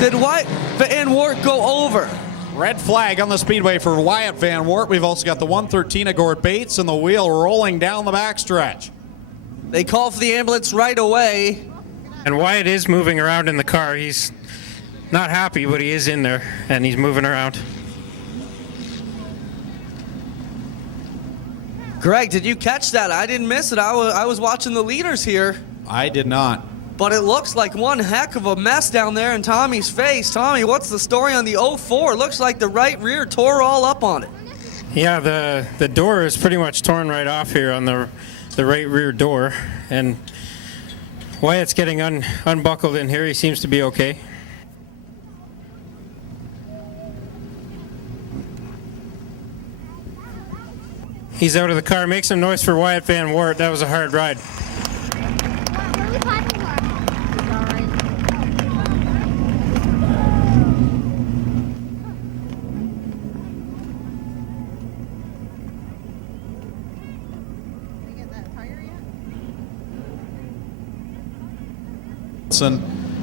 Did Wyatt Van Wart go over? Red flag on the speedway for Wyatt Van Wart. We've also got the 113 of Gord Bates and the wheel rolling down the backstretch. They call for the ambulance right away. And Wyatt is moving around in the car. He's not happy, but he is in there, and he's moving around. Greg, did you catch that? I didn't miss it. I was watching the leaders here. I did not. But it looks like one heck of a mess down there in Tommy's face. Tommy, what's the story on the 04? Looks like the right rear tore all up on it. Yeah, the door is pretty much torn right off here on the right rear door, and Wyatt's getting unbuckled in here. He seems to be okay. He's out of the car. Make some noise for Wyatt Van Wart. That was a hard ride.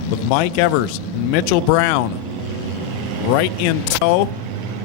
With Mike Evers and Mitchell Brown right in tow.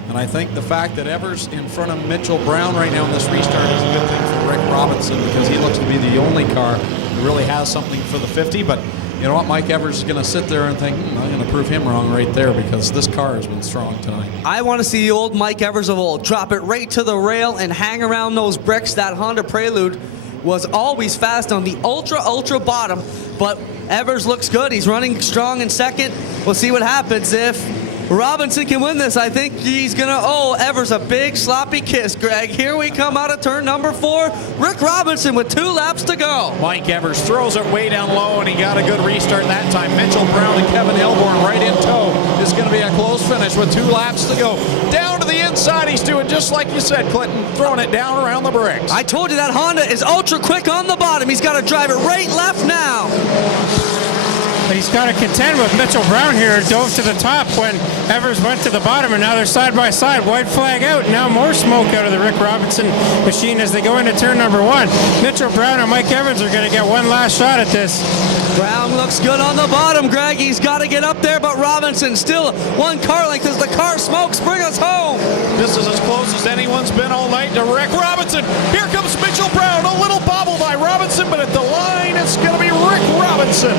And I think the fact that Evers in front of Mitchell Brown right now in this restart is a good thing for Rick Robinson, because he looks to be the only car who really has something for the 50. But you know what? Mike Evers is going to sit there and think, I'm going to prove him wrong right there, because this car has been strong tonight. I want to see the old Mike Evers of old. Drop it right to the rail and hang around those bricks. That Honda Prelude was always fast on the ultra bottom, but Evers looks good. He's running strong in second. We'll see what happens if Robinson can win this. I think he's going to owe Evers a big sloppy kiss, Greg. Here we come out of turn number 4. Rick Robinson with 2 laps to go. Mike Evers throws it way down low, and he got a good restart that time. Mitchell Brown and Kevin Hilborn right in tow. It's going to be a close finish with 2 laps to go. Down to the inside, he's doing just like you said, Clinton, throwing it down around the bricks. I told you that Honda is ultra quick on the bottom. He's got to drive it right, left now. But he's got to contend with Mitchell Brown here. Dove to the top when Evers went to the bottom, and now they're side by side. White flag out. Now more smoke out of the Rick Robinson machine as they go into turn number 1. Mitchell Brown and Mike Evans are going to get one last shot at this. Brown looks good on the bottom, Greg. He's got to get up there, but Robinson still 1 car length as the car smokes. Bring us home. This is as close as anyone's been all night to Rick Robinson. Here comes Mitchell Brown. A little bobble by Robinson, but at the line, it's going to be Rick Robinson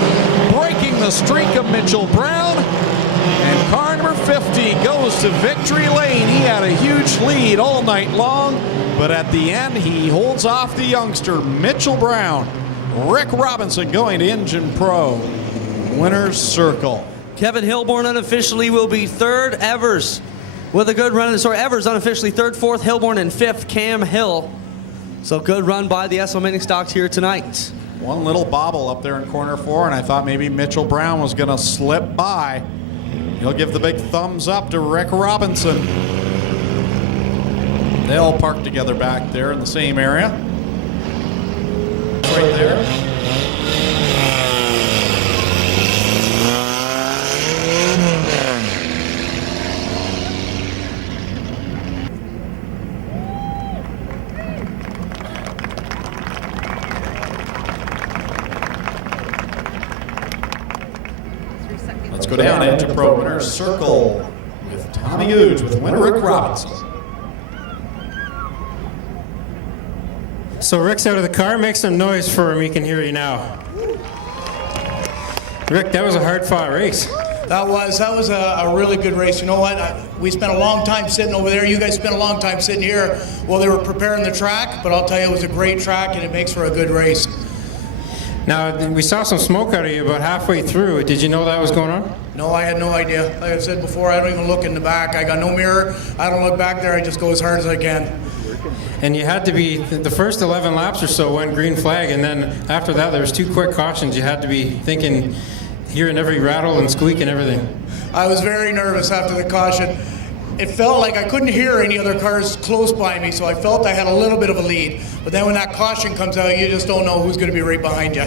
breaking the streak of Mitchell Brown. And car number 50 goes to victory lane. He had a huge lead all night long, but at the end, he holds off the youngster, Mitchell Brown. Rick Robinson going to Engine Pro winner's circle. Kevin Hilborn unofficially will be 3rd. Evers with a good run. Sorry, Evers unofficially 3rd, 4th. Hilborn in 5th. Cam Hill. So good run by the SO Mini Stocks here tonight. One little bobble up there in corner 4, and I thought maybe Mitchell Brown was going to slip by. He'll give the big thumbs up to Rick Robinson. They all park together back there in the same area. Right there. Let's go down into Pro Winner's Circle with Tommy Googe with winner Rick Robinson. So Rick's out of the car. Make some noise for him. He can hear you now. Rick, that was a hard-fought race. That was a really good race. You know what? We spent a long time sitting over there. You guys spent a long time sitting here while they were preparing the track. But I'll tell you, it was a great track, and it makes for a good race. Now, we saw some smoke out of you about halfway through. Did you know that was going on? No, I had no idea. Like I said before, I don't even look in the back. I got no mirror. I don't look back there. I just go as hard as I can. And you had to be, the first 11 laps or so went green flag, and then after that there was 2 quick cautions. You had to be thinking, hearing every rattle and squeak and everything. I was very nervous after the caution. It felt like I couldn't hear any other cars close by me, so I felt I had a little bit of a lead. But then when that caution comes out, you just don't know who's going to be right behind you.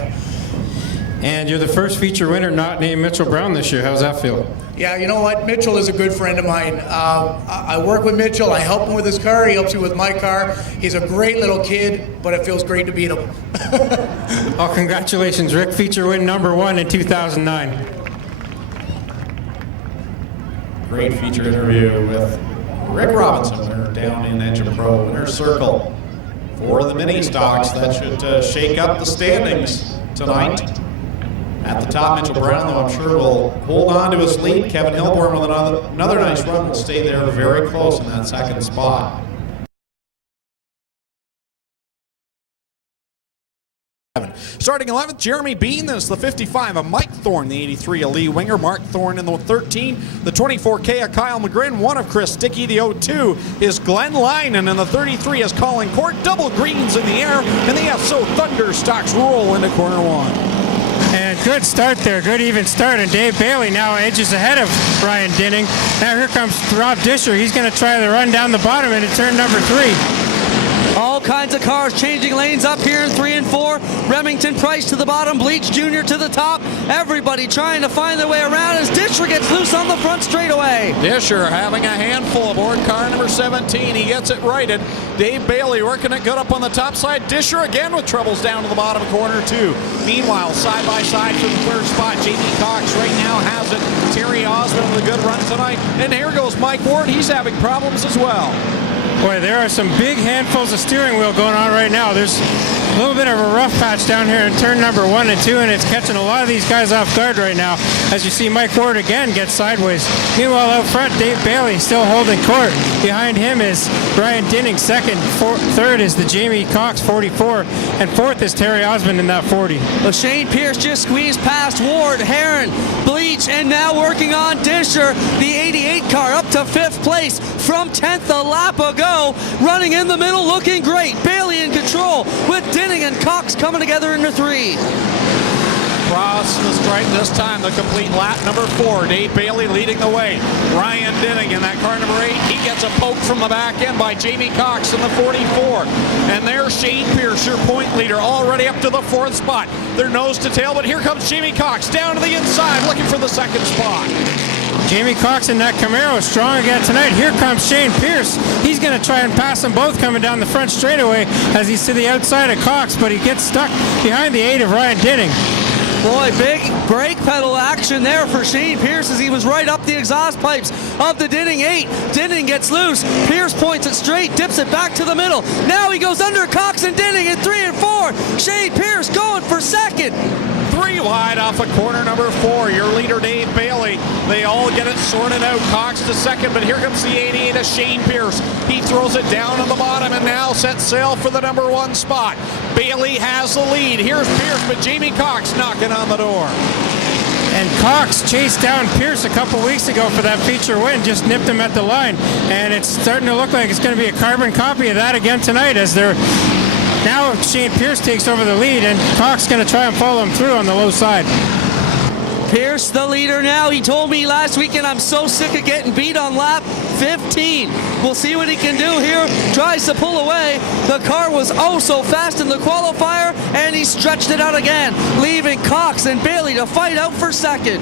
And you're the first feature winner not named Mitchell Brown this year. How's that feel? Yeah, you know what? Mitchell is a good friend of mine. I work with Mitchell. I help him with his car. He helps me with my car. He's a great little kid, but it feels great to beat him. Oh, congratulations, Rick. Feature win number 1 in 2009. Great feature interview with Rick Robinson, winner down in Engine Pro winner's circle. For the mini stocks, that should shake up the standings tonight. At the top, Mitchell Brown, though, I'm sure will hold on to his lead. Kevin Hilborn with another nice run will stay there very close in that second spot. Starting 11th, Jeremy Bean. Then it's the 55 of Mike Thorne, the 83 of Lee Winger. Mark Thorne in the 13. The 24K of Kyle McGrin. 1 of Chris Dickey. The 02 is Glenn Linen. And the 33 is Colin Court. Double greens in the air. And the SO Thunderstocks roll into corner 1. And good start there, good even start. And Dave Bailey now edges ahead of Ryan Dinning. Now here comes Rob Disher. He's going to try the run down the bottom into turn number 3. All kinds of cars changing lanes up here in 3 and 4. Remington Price to the bottom, Bleach Jr. to the top. Everybody trying to find their way around as Disher gets loose on the front straightaway. Disher having a handful aboard car number 17. He gets it righted. Dave Bailey working it good up on the top side. Disher again with troubles down to the bottom of corner 2. Meanwhile, side by side for the 3rd spot, Jamie Cox right now has it. Terry Osmond with a good run tonight. And here goes Mike Ward. He's having problems as well. Boy, there are some big handfuls of steering wheel going on right now. There's a little bit of a rough patch down here in turn number 1 and 2, and it's catching a lot of these guys off guard right now. As you see, Mike Ward again gets sideways. Meanwhile, out front, Dave Bailey still holding court. Behind him is Ryan Dinning, second. 3rd is the Jamie Cox, 44, and 4th is Terry Osmond in that 40. Well, Shane Pierce just squeezed past Ward, Heron, Bleach, and now working on Disher. The 88 car up to 5th place from 10th a lap ago. Running in the middle, looking great. Bailey in control with Dinning and Cox coming together into 3. Cross the stripe this time, the complete lap number 4. Dave Bailey leading the way. Ryan Dinning in that car number 8. He gets a poke from the back end by Jamie Cox in the 44. And there's Shane Pierce, your point leader, already up to the 4th spot. They're nose to tail, but here comes Jamie Cox down to the inside looking for the 2nd spot. Jamie Cox in that Camaro strong again tonight. Here comes Shane Pierce. He's going to try and pass them both coming down the front straightaway as he's to the outside of Cox, but he gets stuck behind the 8 of Ryan Dinning. Boy, big brake pedal action there for Shane Pierce as he was right up the exhaust pipes of the Dinning 8. Dinning gets loose. Pierce points it straight, dips it back to the middle. Now he goes under Cox and Dinning in 3 and 4. Shane Pierce going for 2nd. 3 wide off of corner number 4. Your leader, Dave Bailey. They all get it sorted out. Cox to 2nd, but here comes the 88 of Shane Pierce. He throws it down on the bottom and now sets sail for the number 1 spot. Bailey has the lead. Here's Pierce, but Jamie Cox knocking on the door. And Cox chased down Pierce a couple weeks ago for that feature win, just nipped him at the line. And it's starting to look like it's going to be a carbon copy of that again tonight as they're now Shane Pierce takes over the lead, and Cox going to try and follow him through on the low side. Pierce the leader now. He told me last weekend, I'm so sick of getting beat on lap 15. We'll see what he can do here. Tries to pull away. The car was oh so fast in the qualifier, and he stretched it out again, leaving Cox and Bailey to fight out for 2nd.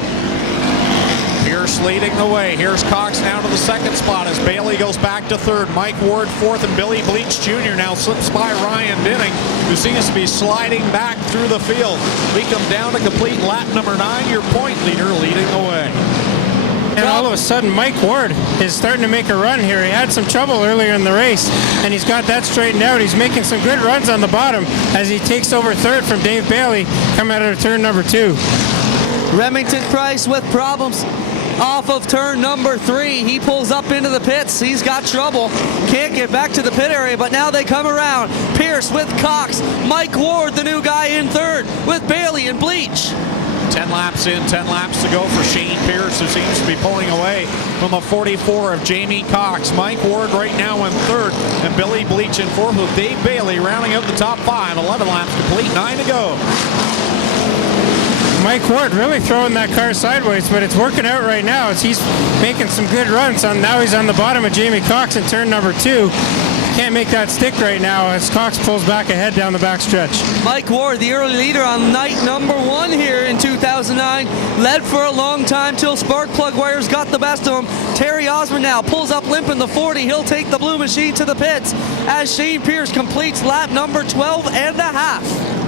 Pierce leading the way. Here's Cox down to the 2nd spot as Bailey goes back to 3rd. Mike Ward 4th, and Billy Bleach Jr. now slips by Ryan Dinning, who seems to be sliding back through the field. We come down to complete lap number 9. Your point leader leading the way. And all of a sudden, Mike Ward is starting to make a run here. He had some trouble earlier in the race, and he's got that straightened out. He's making some good runs on the bottom as he takes over 3rd from Dave Bailey coming out of turn number 2. Remington Price with problems. off of turn number 3. He pulls up into the pits. He's got trouble. Can't get back to the pit area, but now they come around. Pierce with Cox. Mike Ward, the new guy, in third with Bailey and Bleach. 10 laps in, 10 laps to go for Shane Pierce, who seems to be pulling away from the 44 of Jamie Cox. Mike Ward right now in third, and Billy Bleach in fourth, with Dave Bailey rounding out the top 5. 11 laps complete, 9 to go. Mike Ward really throwing that car sideways, but it's working out right now as he's making some good runs. Now he's on the bottom of Jamie Cox in turn number 2. Can't make that stick right now as Cox pulls back ahead down the backstretch. Mike Ward, the early leader on night number 1 here in 2009, led for a long time till spark plug wires got the best of him. Terry Osmond now pulls up limping the 40. He'll take the blue machine to the pits as Shane Pierce completes lap number 12 and a half.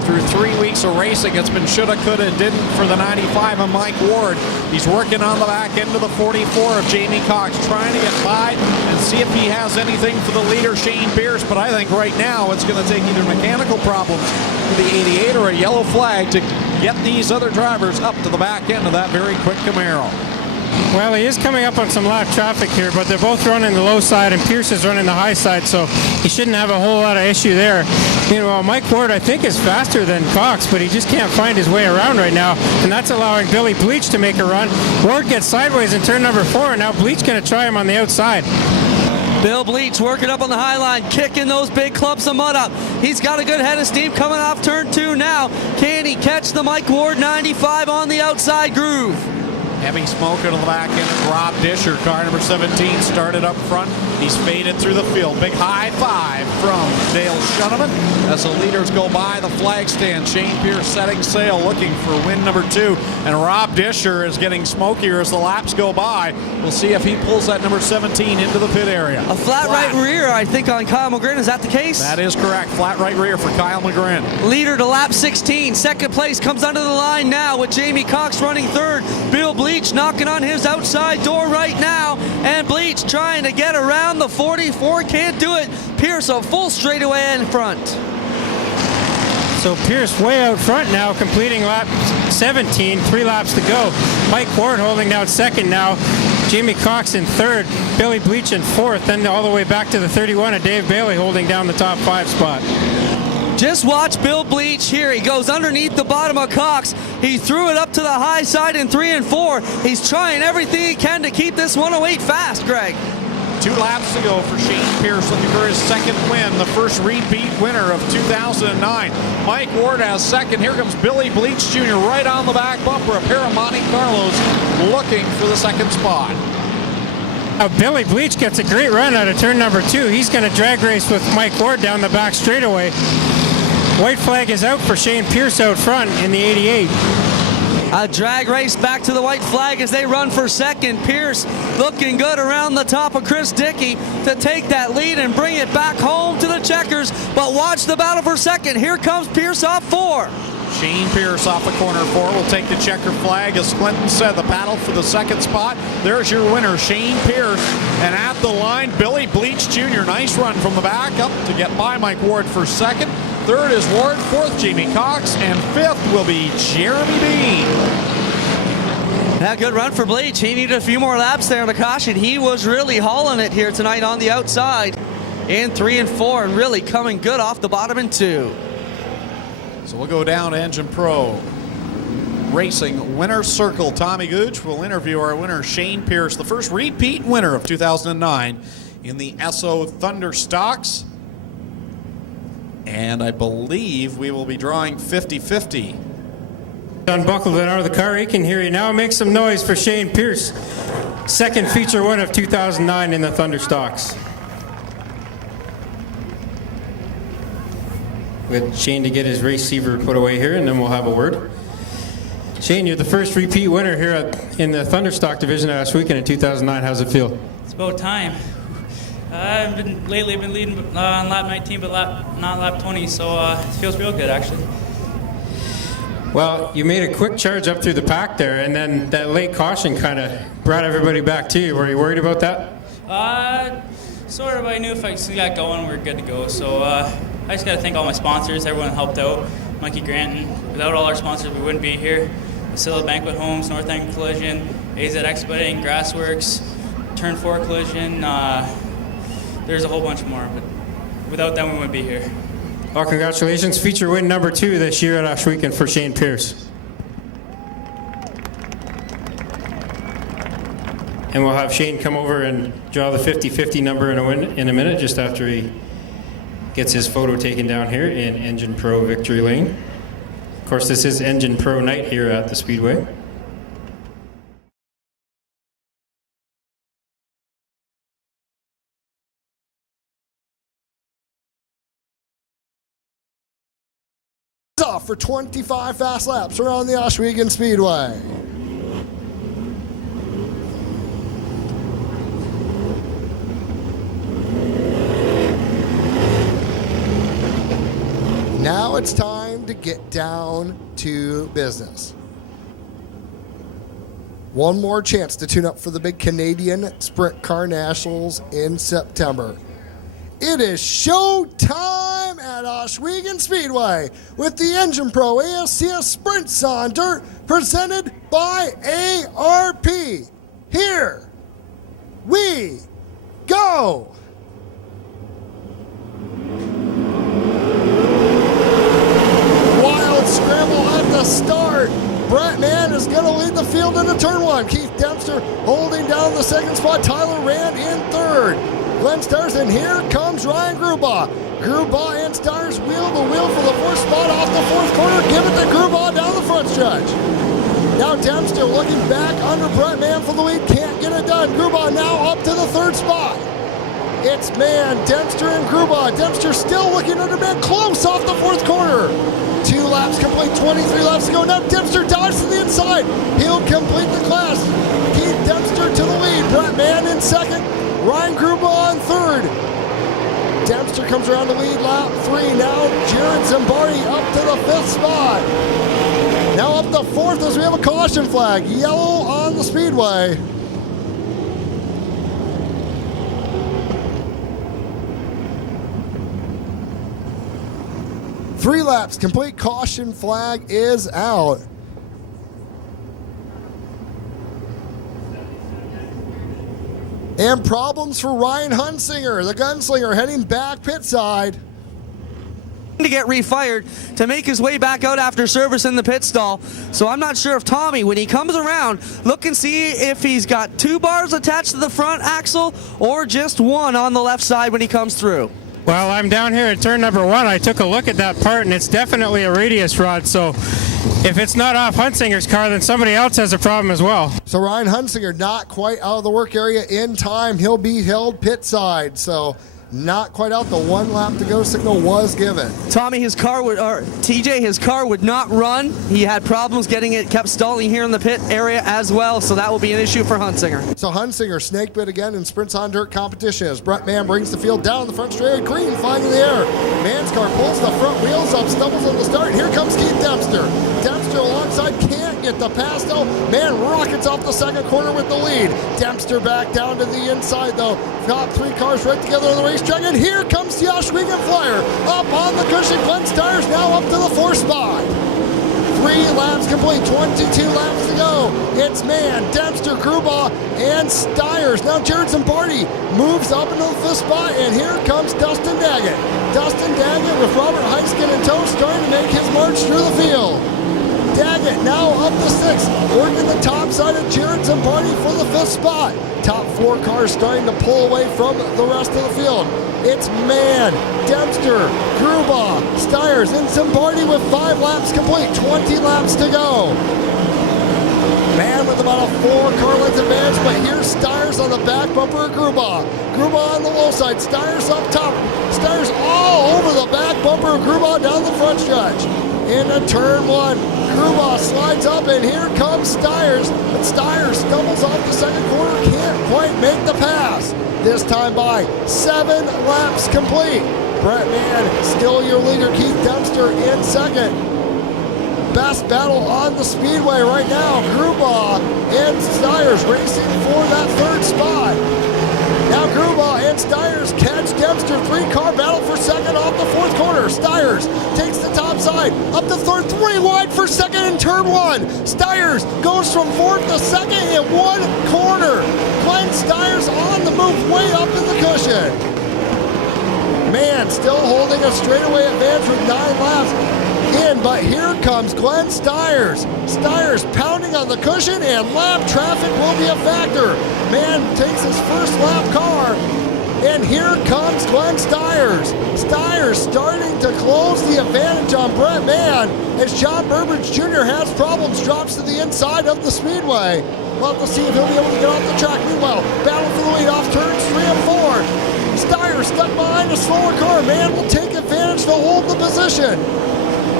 Through 3 weeks of racing, it's been shoulda, coulda, didn't for the 95 of Mike Ward. He's working on the back end of the 44 of Jamie Cox, trying to get by and see if he has anything for the leader, Shane Pierce. But I think right now it's going to take either mechanical problems for the 88 or a yellow flag to get these other drivers up to the back end of that very quick Camaro. Well, he is coming up on some lap traffic here, but they're both running the low side and Pierce is running the high side, so he shouldn't have a whole lot of issue there. Meanwhile, Mike Ward, I think, is faster than Cox, but he just can't find his way around right now, and that's allowing Billy Bleach to make a run. Ward gets sideways in turn number 4, and now Bleach going to try him on the outside. Bill Bleach working up on the high line, kicking those big clumps of mud up. He's got a good head of steam coming off turn 2 now. Can he catch the Mike Ward 95 on the outside groove? Heavy smoke into the back end of Rob Disher. Car number 17 started up front. He's faded through the field. Big high five from Dale Shuneman as the leaders go by the flag stand. Shane Pierce setting sail, looking for win number 2. And Rob Disher is getting smokier as the laps go by. We'll see if he pulls that number 17 into the pit area. A flat right rear, I think, on Kyle McGrin. Is that the case? That is correct. Flat right rear for Kyle McGrin. Leader to lap 16. Second place comes under the line now with Jamie Cox running third. Bill Bleach knocking on his outside door right now, and Bleach trying to get around the 44, can't do it. Pierce a full straightaway in front. So Pierce way out front now, completing lap 17, 3 laps to go. Mike Ward holding down second now. Jamie Cox in third, Billy Bleach in fourth, then all the way back to the 31 of Dave Bailey holding down the top 5 spot. Just watch Bill Bleach here. He goes underneath the bottom of Cox. He threw it up to the high side in 3 and 4. He's trying everything he can to keep this 108 fast, Greg. 2 laps to go for Shane Pierce, looking for his second win, the first repeat winner of 2009. Mike Ward has second. Here comes Billy Bleach Jr. right on the back bumper. A pair of Monte Carlos looking for the second spot. Billy Bleach gets a great run out of turn number 2. He's going to drag race with Mike Ward down the back straightaway. White flag is out for Shane Pierce out front in the 88. A drag race back to the white flag as they run for second. Pierce looking good around the top of Chris Dickey to take that lead and bring it back home to the checkers. But watch the battle for second. Here comes Pierce off 4. Shane Pierce off the corner 4 will take the checker flag. As Clinton said, the battle for the second spot. There's your winner, Shane Pierce. And at the line, Billy Bleach Jr. Nice run from the back up to get by Mike Ward for second. Third is Ward, fourth Jamie Cox, and fifth will be Jeremy Bean. Yeah, good run for Bleach. He needed a few more laps there on the caution. He was really hauling it here tonight on the outside in 3 and 4 and really coming good off the bottom in 2. So we'll go down to Engine Pro Racing Winner's Circle. Tommy Gooch will interview our winner, Shane Pierce, the first repeat winner of 2009 in the SO Thunderstocks. And I believe we will be drawing 50-50. Unbuckled and out of the car. He can hear you now. Make some noise for Shane Pierce. Second feature win of 2009 in the Thunderstocks. With Shane to get his receiver put away here, and then we'll have a word. Shane, you're the first repeat winner here in the Thunderstock division at Ohsweken in 2009. How's it feel? It's about time. I've been leading on lap 19, but not lap 20, so it feels real good actually. Well, you made a quick charge up through the pack there, and then that late caution kind of brought everybody back to you. Were you worried about that? Sort of. I knew if I got going, we were good to go. So I just got to thank all my sponsors. Everyone helped out. Mikey Grant, and without all our sponsors, we wouldn't be here. Vasilla Banquet Homes, North End Collision, AZ Expediting, Grassworks, Turn 4 Collision. There's a whole bunch more, but without them we wouldn't be here. Well, congratulations. Feature win number 2 this year at Ohsweken for Shane Pierce. And we'll have Shane come over and draw the 50-50 number in a minute, just after he gets his photo taken down here in Engine Pro Victory Lane. Of course, this is Engine Pro night here at the Speedway. Off for 25 fast laps around the Ohsweken Speedway. Now it's time to get down to business. One more chance to tune up for the big Canadian Sprint Car Nationals in September. It is showtime at Ohsweken Speedway with the Engine Pro ASCS Sprints on Dirt presented by ARP. Here we go. Wild scramble at the start. Brett Mann is going to lead the field into turn 1. Keith Dempster holding down the second spot. Tyler Rand in third. Glenn Stars, and here comes Ryan Grubaugh. Grubaugh and Stars wheel the wheel for the fourth spot off the fourth corner. Give it to Grubaugh down the front stretch. Now Dempster looking back under Brett Mann for the lead. Can't get it done. Grubaugh now up to the third spot. It's Mann, Dempster, and Grubaugh. Dempster still looking under Mann, close off the fourth corner. 2 laps complete, 23 laps to go. Now Dempster dives to the inside. He'll complete the class. Keith Dempster to the lead. Brett Mann in second. Ryan Grubaugh in third. Dempster comes around to lead lap 3. Now Jared Zimbardi up to the 5th spot. Now up the 4th as we have a caution flag. Yellow on the speedway. Three laps complete. Caution flag is out. And problems for Ryan Hunsinger, the gunslinger, heading back pit side. To get refired to make his way back out after service in the pit stall. So I'm not sure if Tommy, when he comes around, look and see if he's got 2 bars attached to the front axle or just 1 on the left side when he comes through. Well, I'm down here at turn number 1. I took a look at that part, and it's definitely a radius rod. So if it's not off Hunsinger's car, then somebody else has a problem as well. So Ryan Hunsinger not quite out of the work area in time. He'll be held pit side. So not quite out. The 1 lap to go signal was given. Tommy, his car would, or TJ, his car would not run. He had problems getting it, kept stalling here in the pit area as well, so that will be an issue for Hunsinger. So Hunsinger snake bit again in Sprints on Dirt competition as Brett Mann brings the field down the front straight. Green flying in the air. Mann's car pulls the front wheels up, stumbles on the start. Here comes Keith Dempster. Dempster alongside, can't get the pass though. Mann rockets off the second corner with the lead. Dempster back down to the inside though. Got 3 cars right together on the racetrack, and here comes the Ohsweken Flyer up on the cushion. Glenn Stires now up to the 4th spot. 3 laps complete, 22 laps to go. It's Mann, Dempster, Grubaugh, and Stires. Now Jared Zimbardi moves up into the 5th spot, and here comes Dustin Daggett. Dustin Daggett with Robert Heiskin in tow, starting to make his march through the field. Daggett now up the 6th, working the top side of Jared Zimbardi for the 5th spot. Top 4 cars starting to pull away from the rest of the field. It's Mann, Dempster, Grubaugh, Stires, and Zimbardi with 5 laps complete, 20 laps to go. Mann with about a 4-car length advantage, but here's Stires on the back bumper of Grubaugh. Grubaugh on the low side, Stires up top. Stires all over the back bumper of Grubaugh down the front stretch. Into turn 1, Grubaugh slides up, and here comes Stires. But Stires stumbles off the second corner, can't quite make the pass. This time by 7 laps complete. Brett Mann still your leader, Keith Dempster in second. Best battle on the speedway right now. Grubaugh and Stires racing for that 3rd spot. Now Grubaugh and Stires catch Dempster. 3-car battle for second off the 4th corner. Stiers takes the top side, up to third, 3 wide for second in turn 1. Stiers goes from fourth to second in 1 corner. Glenn Stiers on the move, way up in the cushion. Man, still holding a straightaway advantage with 9 laps in, but here comes Glenn Stiers. Stiers pounding on the cushion, and lap traffic will be a factor. Man takes his first lap car, and here comes Glenn Stiers. Stiers starting to close the advantage on Brett Mann as John Burbridge Jr. has problems, drops to the inside of the speedway. We'll have to see if he'll be able to get off the track. Meanwhile, battle for the lead off turns 3 and 4. Stiers stuck behind a slower car. Mann will take advantage to hold the position.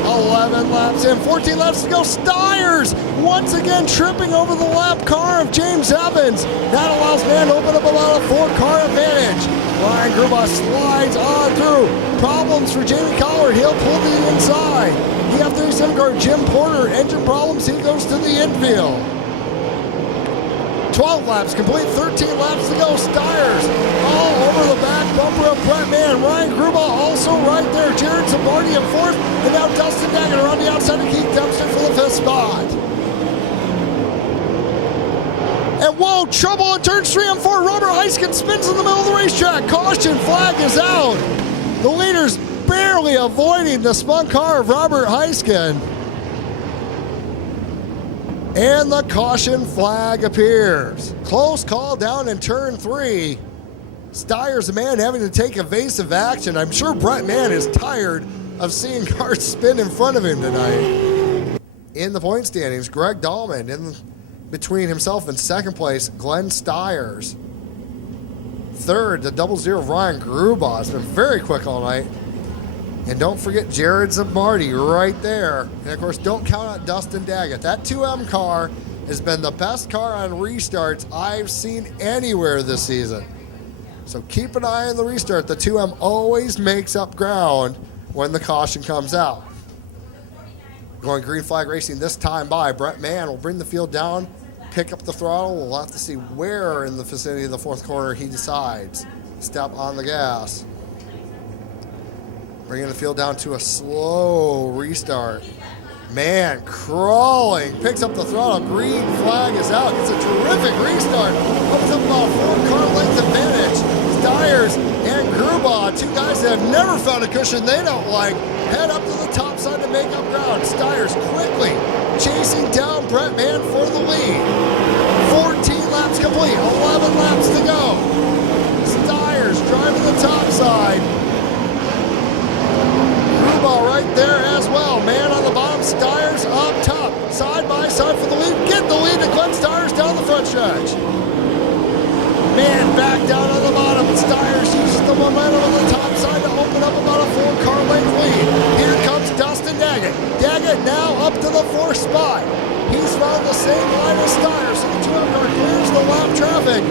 11 laps in, 14 laps to go. Stiers once again tripping over the lap car of James Evans. That allows Mann to open up about a 4-car advantage. Ryan Gruba slides on through. Problems for Jamie Collard. He'll pull to the inside. The F-37 car, Jim Porter, engine problems. He goes to the infield. 12 laps complete, 13 laps to go. Stiers all over the back bumper of Brett Mann. Ryan Gruba also right there. Jared Zabardi in fourth, and now Dustin Daggett around the outside of Keith Dempster for the 5th spot. And whoa, trouble in turns 3 and 4. Robert Heiskin spins in the middle of the racetrack. Caution flag is out. The leader's barely avoiding the spun car of Robert Heiskin. And the caution flag appears. Close call down in turn 3. Stiers, the man having to take evasive action. I'm sure Brett Mann is tired of seeing cars spin in front of him tonight. In the point standings, Greg Dahlman in between himself and second place, Glenn Stiers. Third, the 00 Ryan Gruba has been very quick all night. And don't forget Jared Zabardi right there. And of course, don't count out Dustin Daggett. That 2M car has been the best car on restarts I've seen anywhere this season. So keep an eye on the restart. The 2M always makes up ground when the caution comes out. Going green flag racing this time by. Brett Mann will bring the field down, pick up the throttle. We'll have to see where in the vicinity of the 4th corner he decides. Step on the gas. Bringing the field down to a slow restart. Mann crawling, picks up the throttle, green flag is out. It's a terrific restart. Opens up about a 4-car length advantage. Stiers and Gruba, 2 guys that have never found a cushion they don't like, head up to the top side to make up ground. Stiers quickly chasing down Brett Mann for the lead. 14 laps complete, 11 laps to go. Stiers driving the top side. Gruba right there as well. Mann on the bottom, Stiers up top. Side by side for the lead. Get the lead to Glenn Stiers down the front stretch. Mann back down on the bottom. Stiers uses the momentum on the top side to open up about a 4-car length lead. Here comes Dustin Daggett. Daggett now up to the 4th spot. He's on the same line as Stiers, so the 2M car clears the lap traffic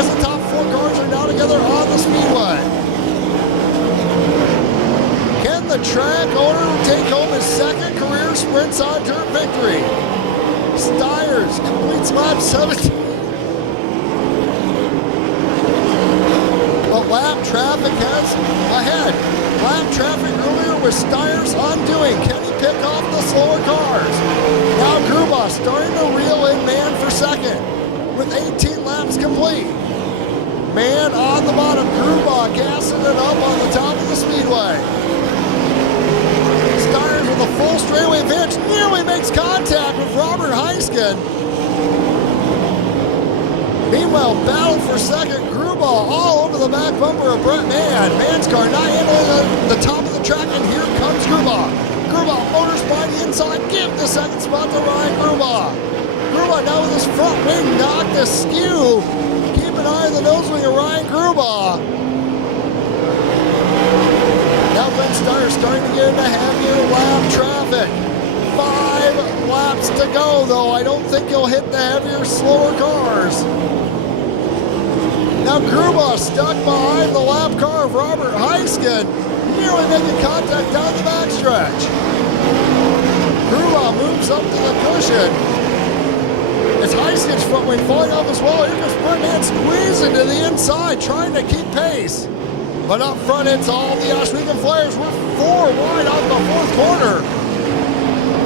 as the top 4 cars are now together on the speedway. Can the track owner take home his 2nd career sprints on dirt victory? Stiers completes lap 17. But lap traffic has ahead. Lap traffic earlier with Stiers undoing. Can he pick off the slower cars? Now Gruba starting to reel in Mann for 2nd with 18 laps complete. Mann on the bottom, Gruba gassing it up on the top of the speedway. Stiers with a full straightaway advantage, nearly makes contact with Robert Heiskin. Meanwhile, battle for 2nd, Gruba all over the back bumper of Brett Mann. Mann's car not handling the top of the track, and here comes Gruba. Gruba motors by the inside, give the 2nd spot to Ryan Gruba. Gruba now with his front wing knocked askew. Keep an eye on the nose wing of Ryan Gruba. Now Glenn Stiers starting to get into heavier lap traffic. 5 laps to go, though. I don't think he'll hit the heavier, slower cars. Now Gruba stuck behind the lap car of Robert Heiskin, nearly making contact down the backstretch. Gruba moves up to the cushion. It's Heiskin's front wing falling off as well. Here comes Brett Mann squeezing to the inside, trying to keep pace. But up front, it's all the Ohsweken Flyers. We're 4 wide out the 4th corner.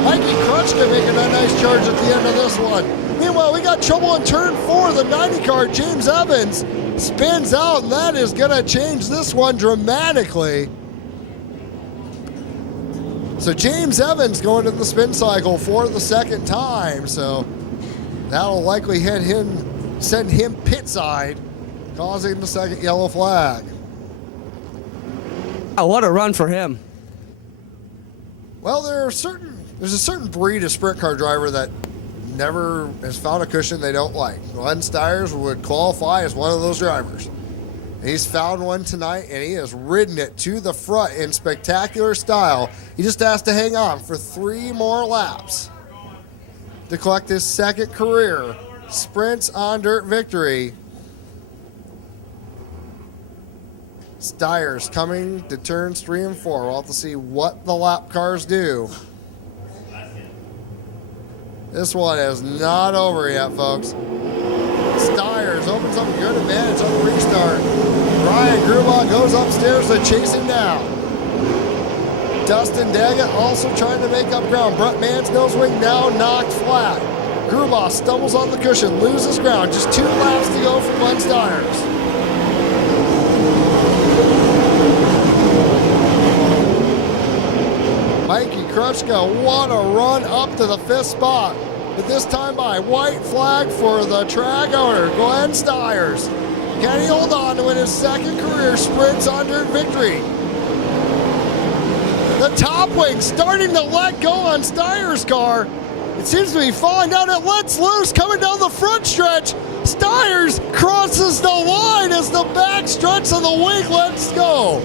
Mikey Krutchka making a nice charge at the end of this one. Meanwhile, we got trouble in turn 4. The 90 car, James Evans, spins out, and that is going to change this one dramatically. So James Evans going to the spin cycle for the 2nd time. So that'll likely send him pit side, causing the 2nd yellow flag. Oh, what a run for him. Well, there's a certain breed of sprint car driver that never has found a cushion they don't like. Glenn Stiers would qualify as one of those drivers. He's found one tonight, and he has ridden it to the front in spectacular style. He just has to hang on for 3 more laps to collect his 2nd career Sprints on Dirt victory. Stiers coming to turns 3 and 4. We'll have to see what the lap cars do. This one is not over yet, folks. Stiers opens up a good advantage on the restart. Ryan Grubauer goes upstairs to chase him down. Dustin Daggett also trying to make up ground. Brett Mann's nose wing now knocked flat. Grubauer stumbles on the cushion, loses ground. Just 2 laps to go for Glenn Stiers. Mikey Krutchka, what a run up to the 5th spot. But this time by white flag for the track owner, Glenn Stiers. Can he hold on to win his 2nd career Sprints on Dirt victory? The top wing starting to let go on Stiers' car. It seems to be falling down. It lets loose coming down the front stretch. Stiers crosses the line as the back stretch of the wing lets go.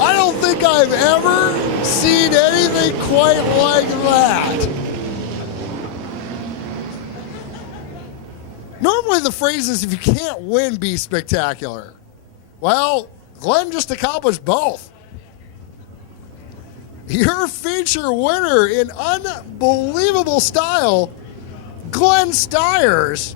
I don't think I've ever seen anything quite like that. Normally the phrase is, if you can't win, be spectacular. Well, Glenn just accomplished both. Your feature winner in unbelievable style, Glenn Stiers.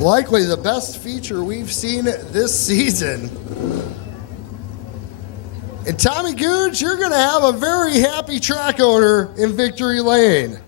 Likely the best feature we've seen this season. And Tommy Gooch, you're going to have a very happy track owner in Victory Lane.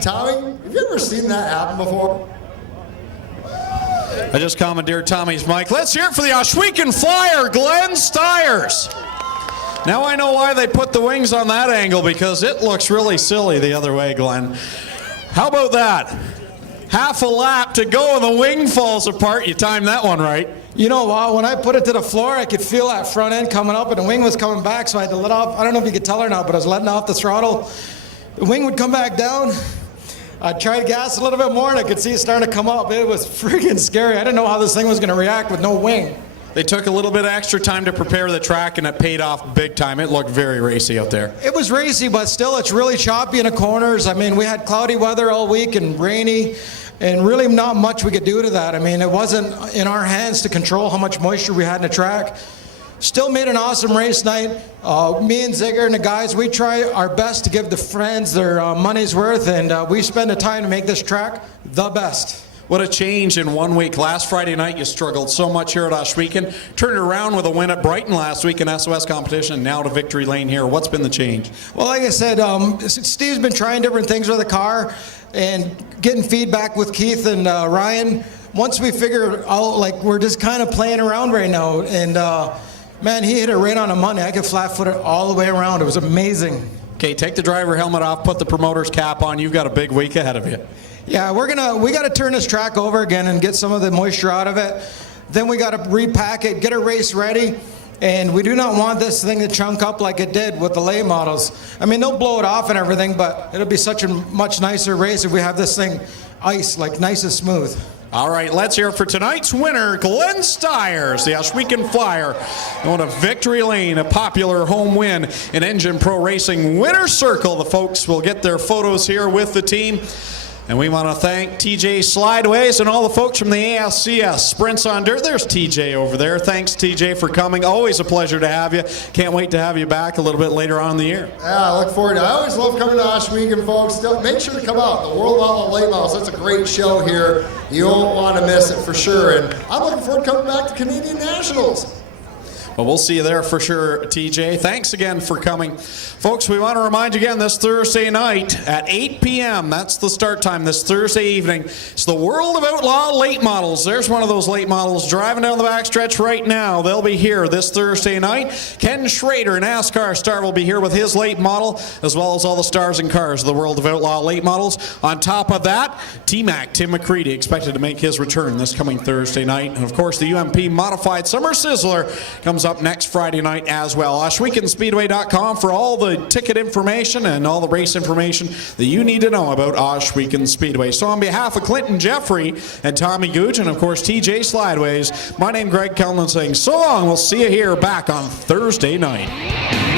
Tommy, have you ever seen that happen before? I just commandeered Tommy's mic. Let's hear it for the Ohsweken Flyer, Glenn Stiers. Now I know why they put the wings on that angle, because it looks really silly the other way, Glenn. How about that? Half a lap to go and the wing falls apart. You timed that one right. You know what? When I put it to the floor, I could feel that front end coming up and the wing was coming back, so I had to let off. I don't know if you could tell or not, but I was letting off the throttle. The wing would come back down. I tried to gas a little bit more and I could see it starting to come up. It was freaking scary. I didn't know how this thing was going to react with no wing. They took a little bit of extra time to prepare the track and it paid off big time. It looked very racy out there. It was racy, but still it's really choppy in the corners. I mean, we had cloudy weather all week and rainy, and really not much we could do to that. I mean, it wasn't in our hands to control how much moisture we had in the track. Still made an awesome race night. Me and Zigger and the guys, we try our best to give the friends their money's worth, and we spend the time to make this track the best. What a change in 1 week. Last Friday night, you struggled so much here at Ohsweken. Turned it around with a win at Brighton last week in SOS competition, and now to Victory Lane here. What's been the change? Well, like I said, Steve's been trying different things with the car. and getting feedback with Keith and Ryan. Once we figure out, like, we're just kind of playing around right now, and man, he hit it right on the money. I could flat-foot it all the way around. It was amazing. Okay, take the driver helmet off, put the promoter's cap on. You've got a big week ahead of you. Yeah, we got to turn this track over again and get some of the moisture out of it. Then we got to repack it, get a race ready, and we do not want this thing to chunk up like it did with the late models. I mean, they'll blow it off and everything, but it'll be such a much nicer race if we have this thing ice, like nice and smooth. All right, let's hear it for tonight's winner, Glenn Stiers, the Ohsweken Flyer, going to Victory Lane, a popular home win in Engine Pro Racing Winner's Circle. The folks will get their photos here with the team. And we want to thank TJ Slideways and all the folks from the ASCS Sprints on Dirt. There's TJ over there. Thanks, TJ, for coming. Always a pleasure to have you. Can't wait to have you back a little bit later on in the year. Yeah, I look forward to it. I always love coming to Ohsweken, folks. Make sure to come out. The World Outlaw Late Models, that's a great show here. You won't want to miss it for sure. And I'm looking forward to coming back to Canadian Nationals. Well, we'll see you there for sure, TJ. Thanks again for coming. Folks, we want to remind you again, this Thursday night at 8 p.m., that's the start time this Thursday evening. It's the World of Outlaw Late Models. There's one of those late models driving down the backstretch right now. They'll be here this Thursday night. Ken Schrader, NASCAR star, will be here with his late model, as well as all the stars and cars of the World of Outlaw Late Models. On top of that, T-Mac, Tim McCready, expected to make his return this coming Thursday night. And, of course, the UMP Modified Summer Sizzler comes up next Friday night as well. OhswekenSpeedway.com for all the ticket information and all the race information that you need to know about Ohsweken Speedway. So on behalf of Clinton Jeffrey and Tommy Gooch and of course TJ Slideways, my name is Greg Kellman saying so long. We'll see you here back on Thursday night.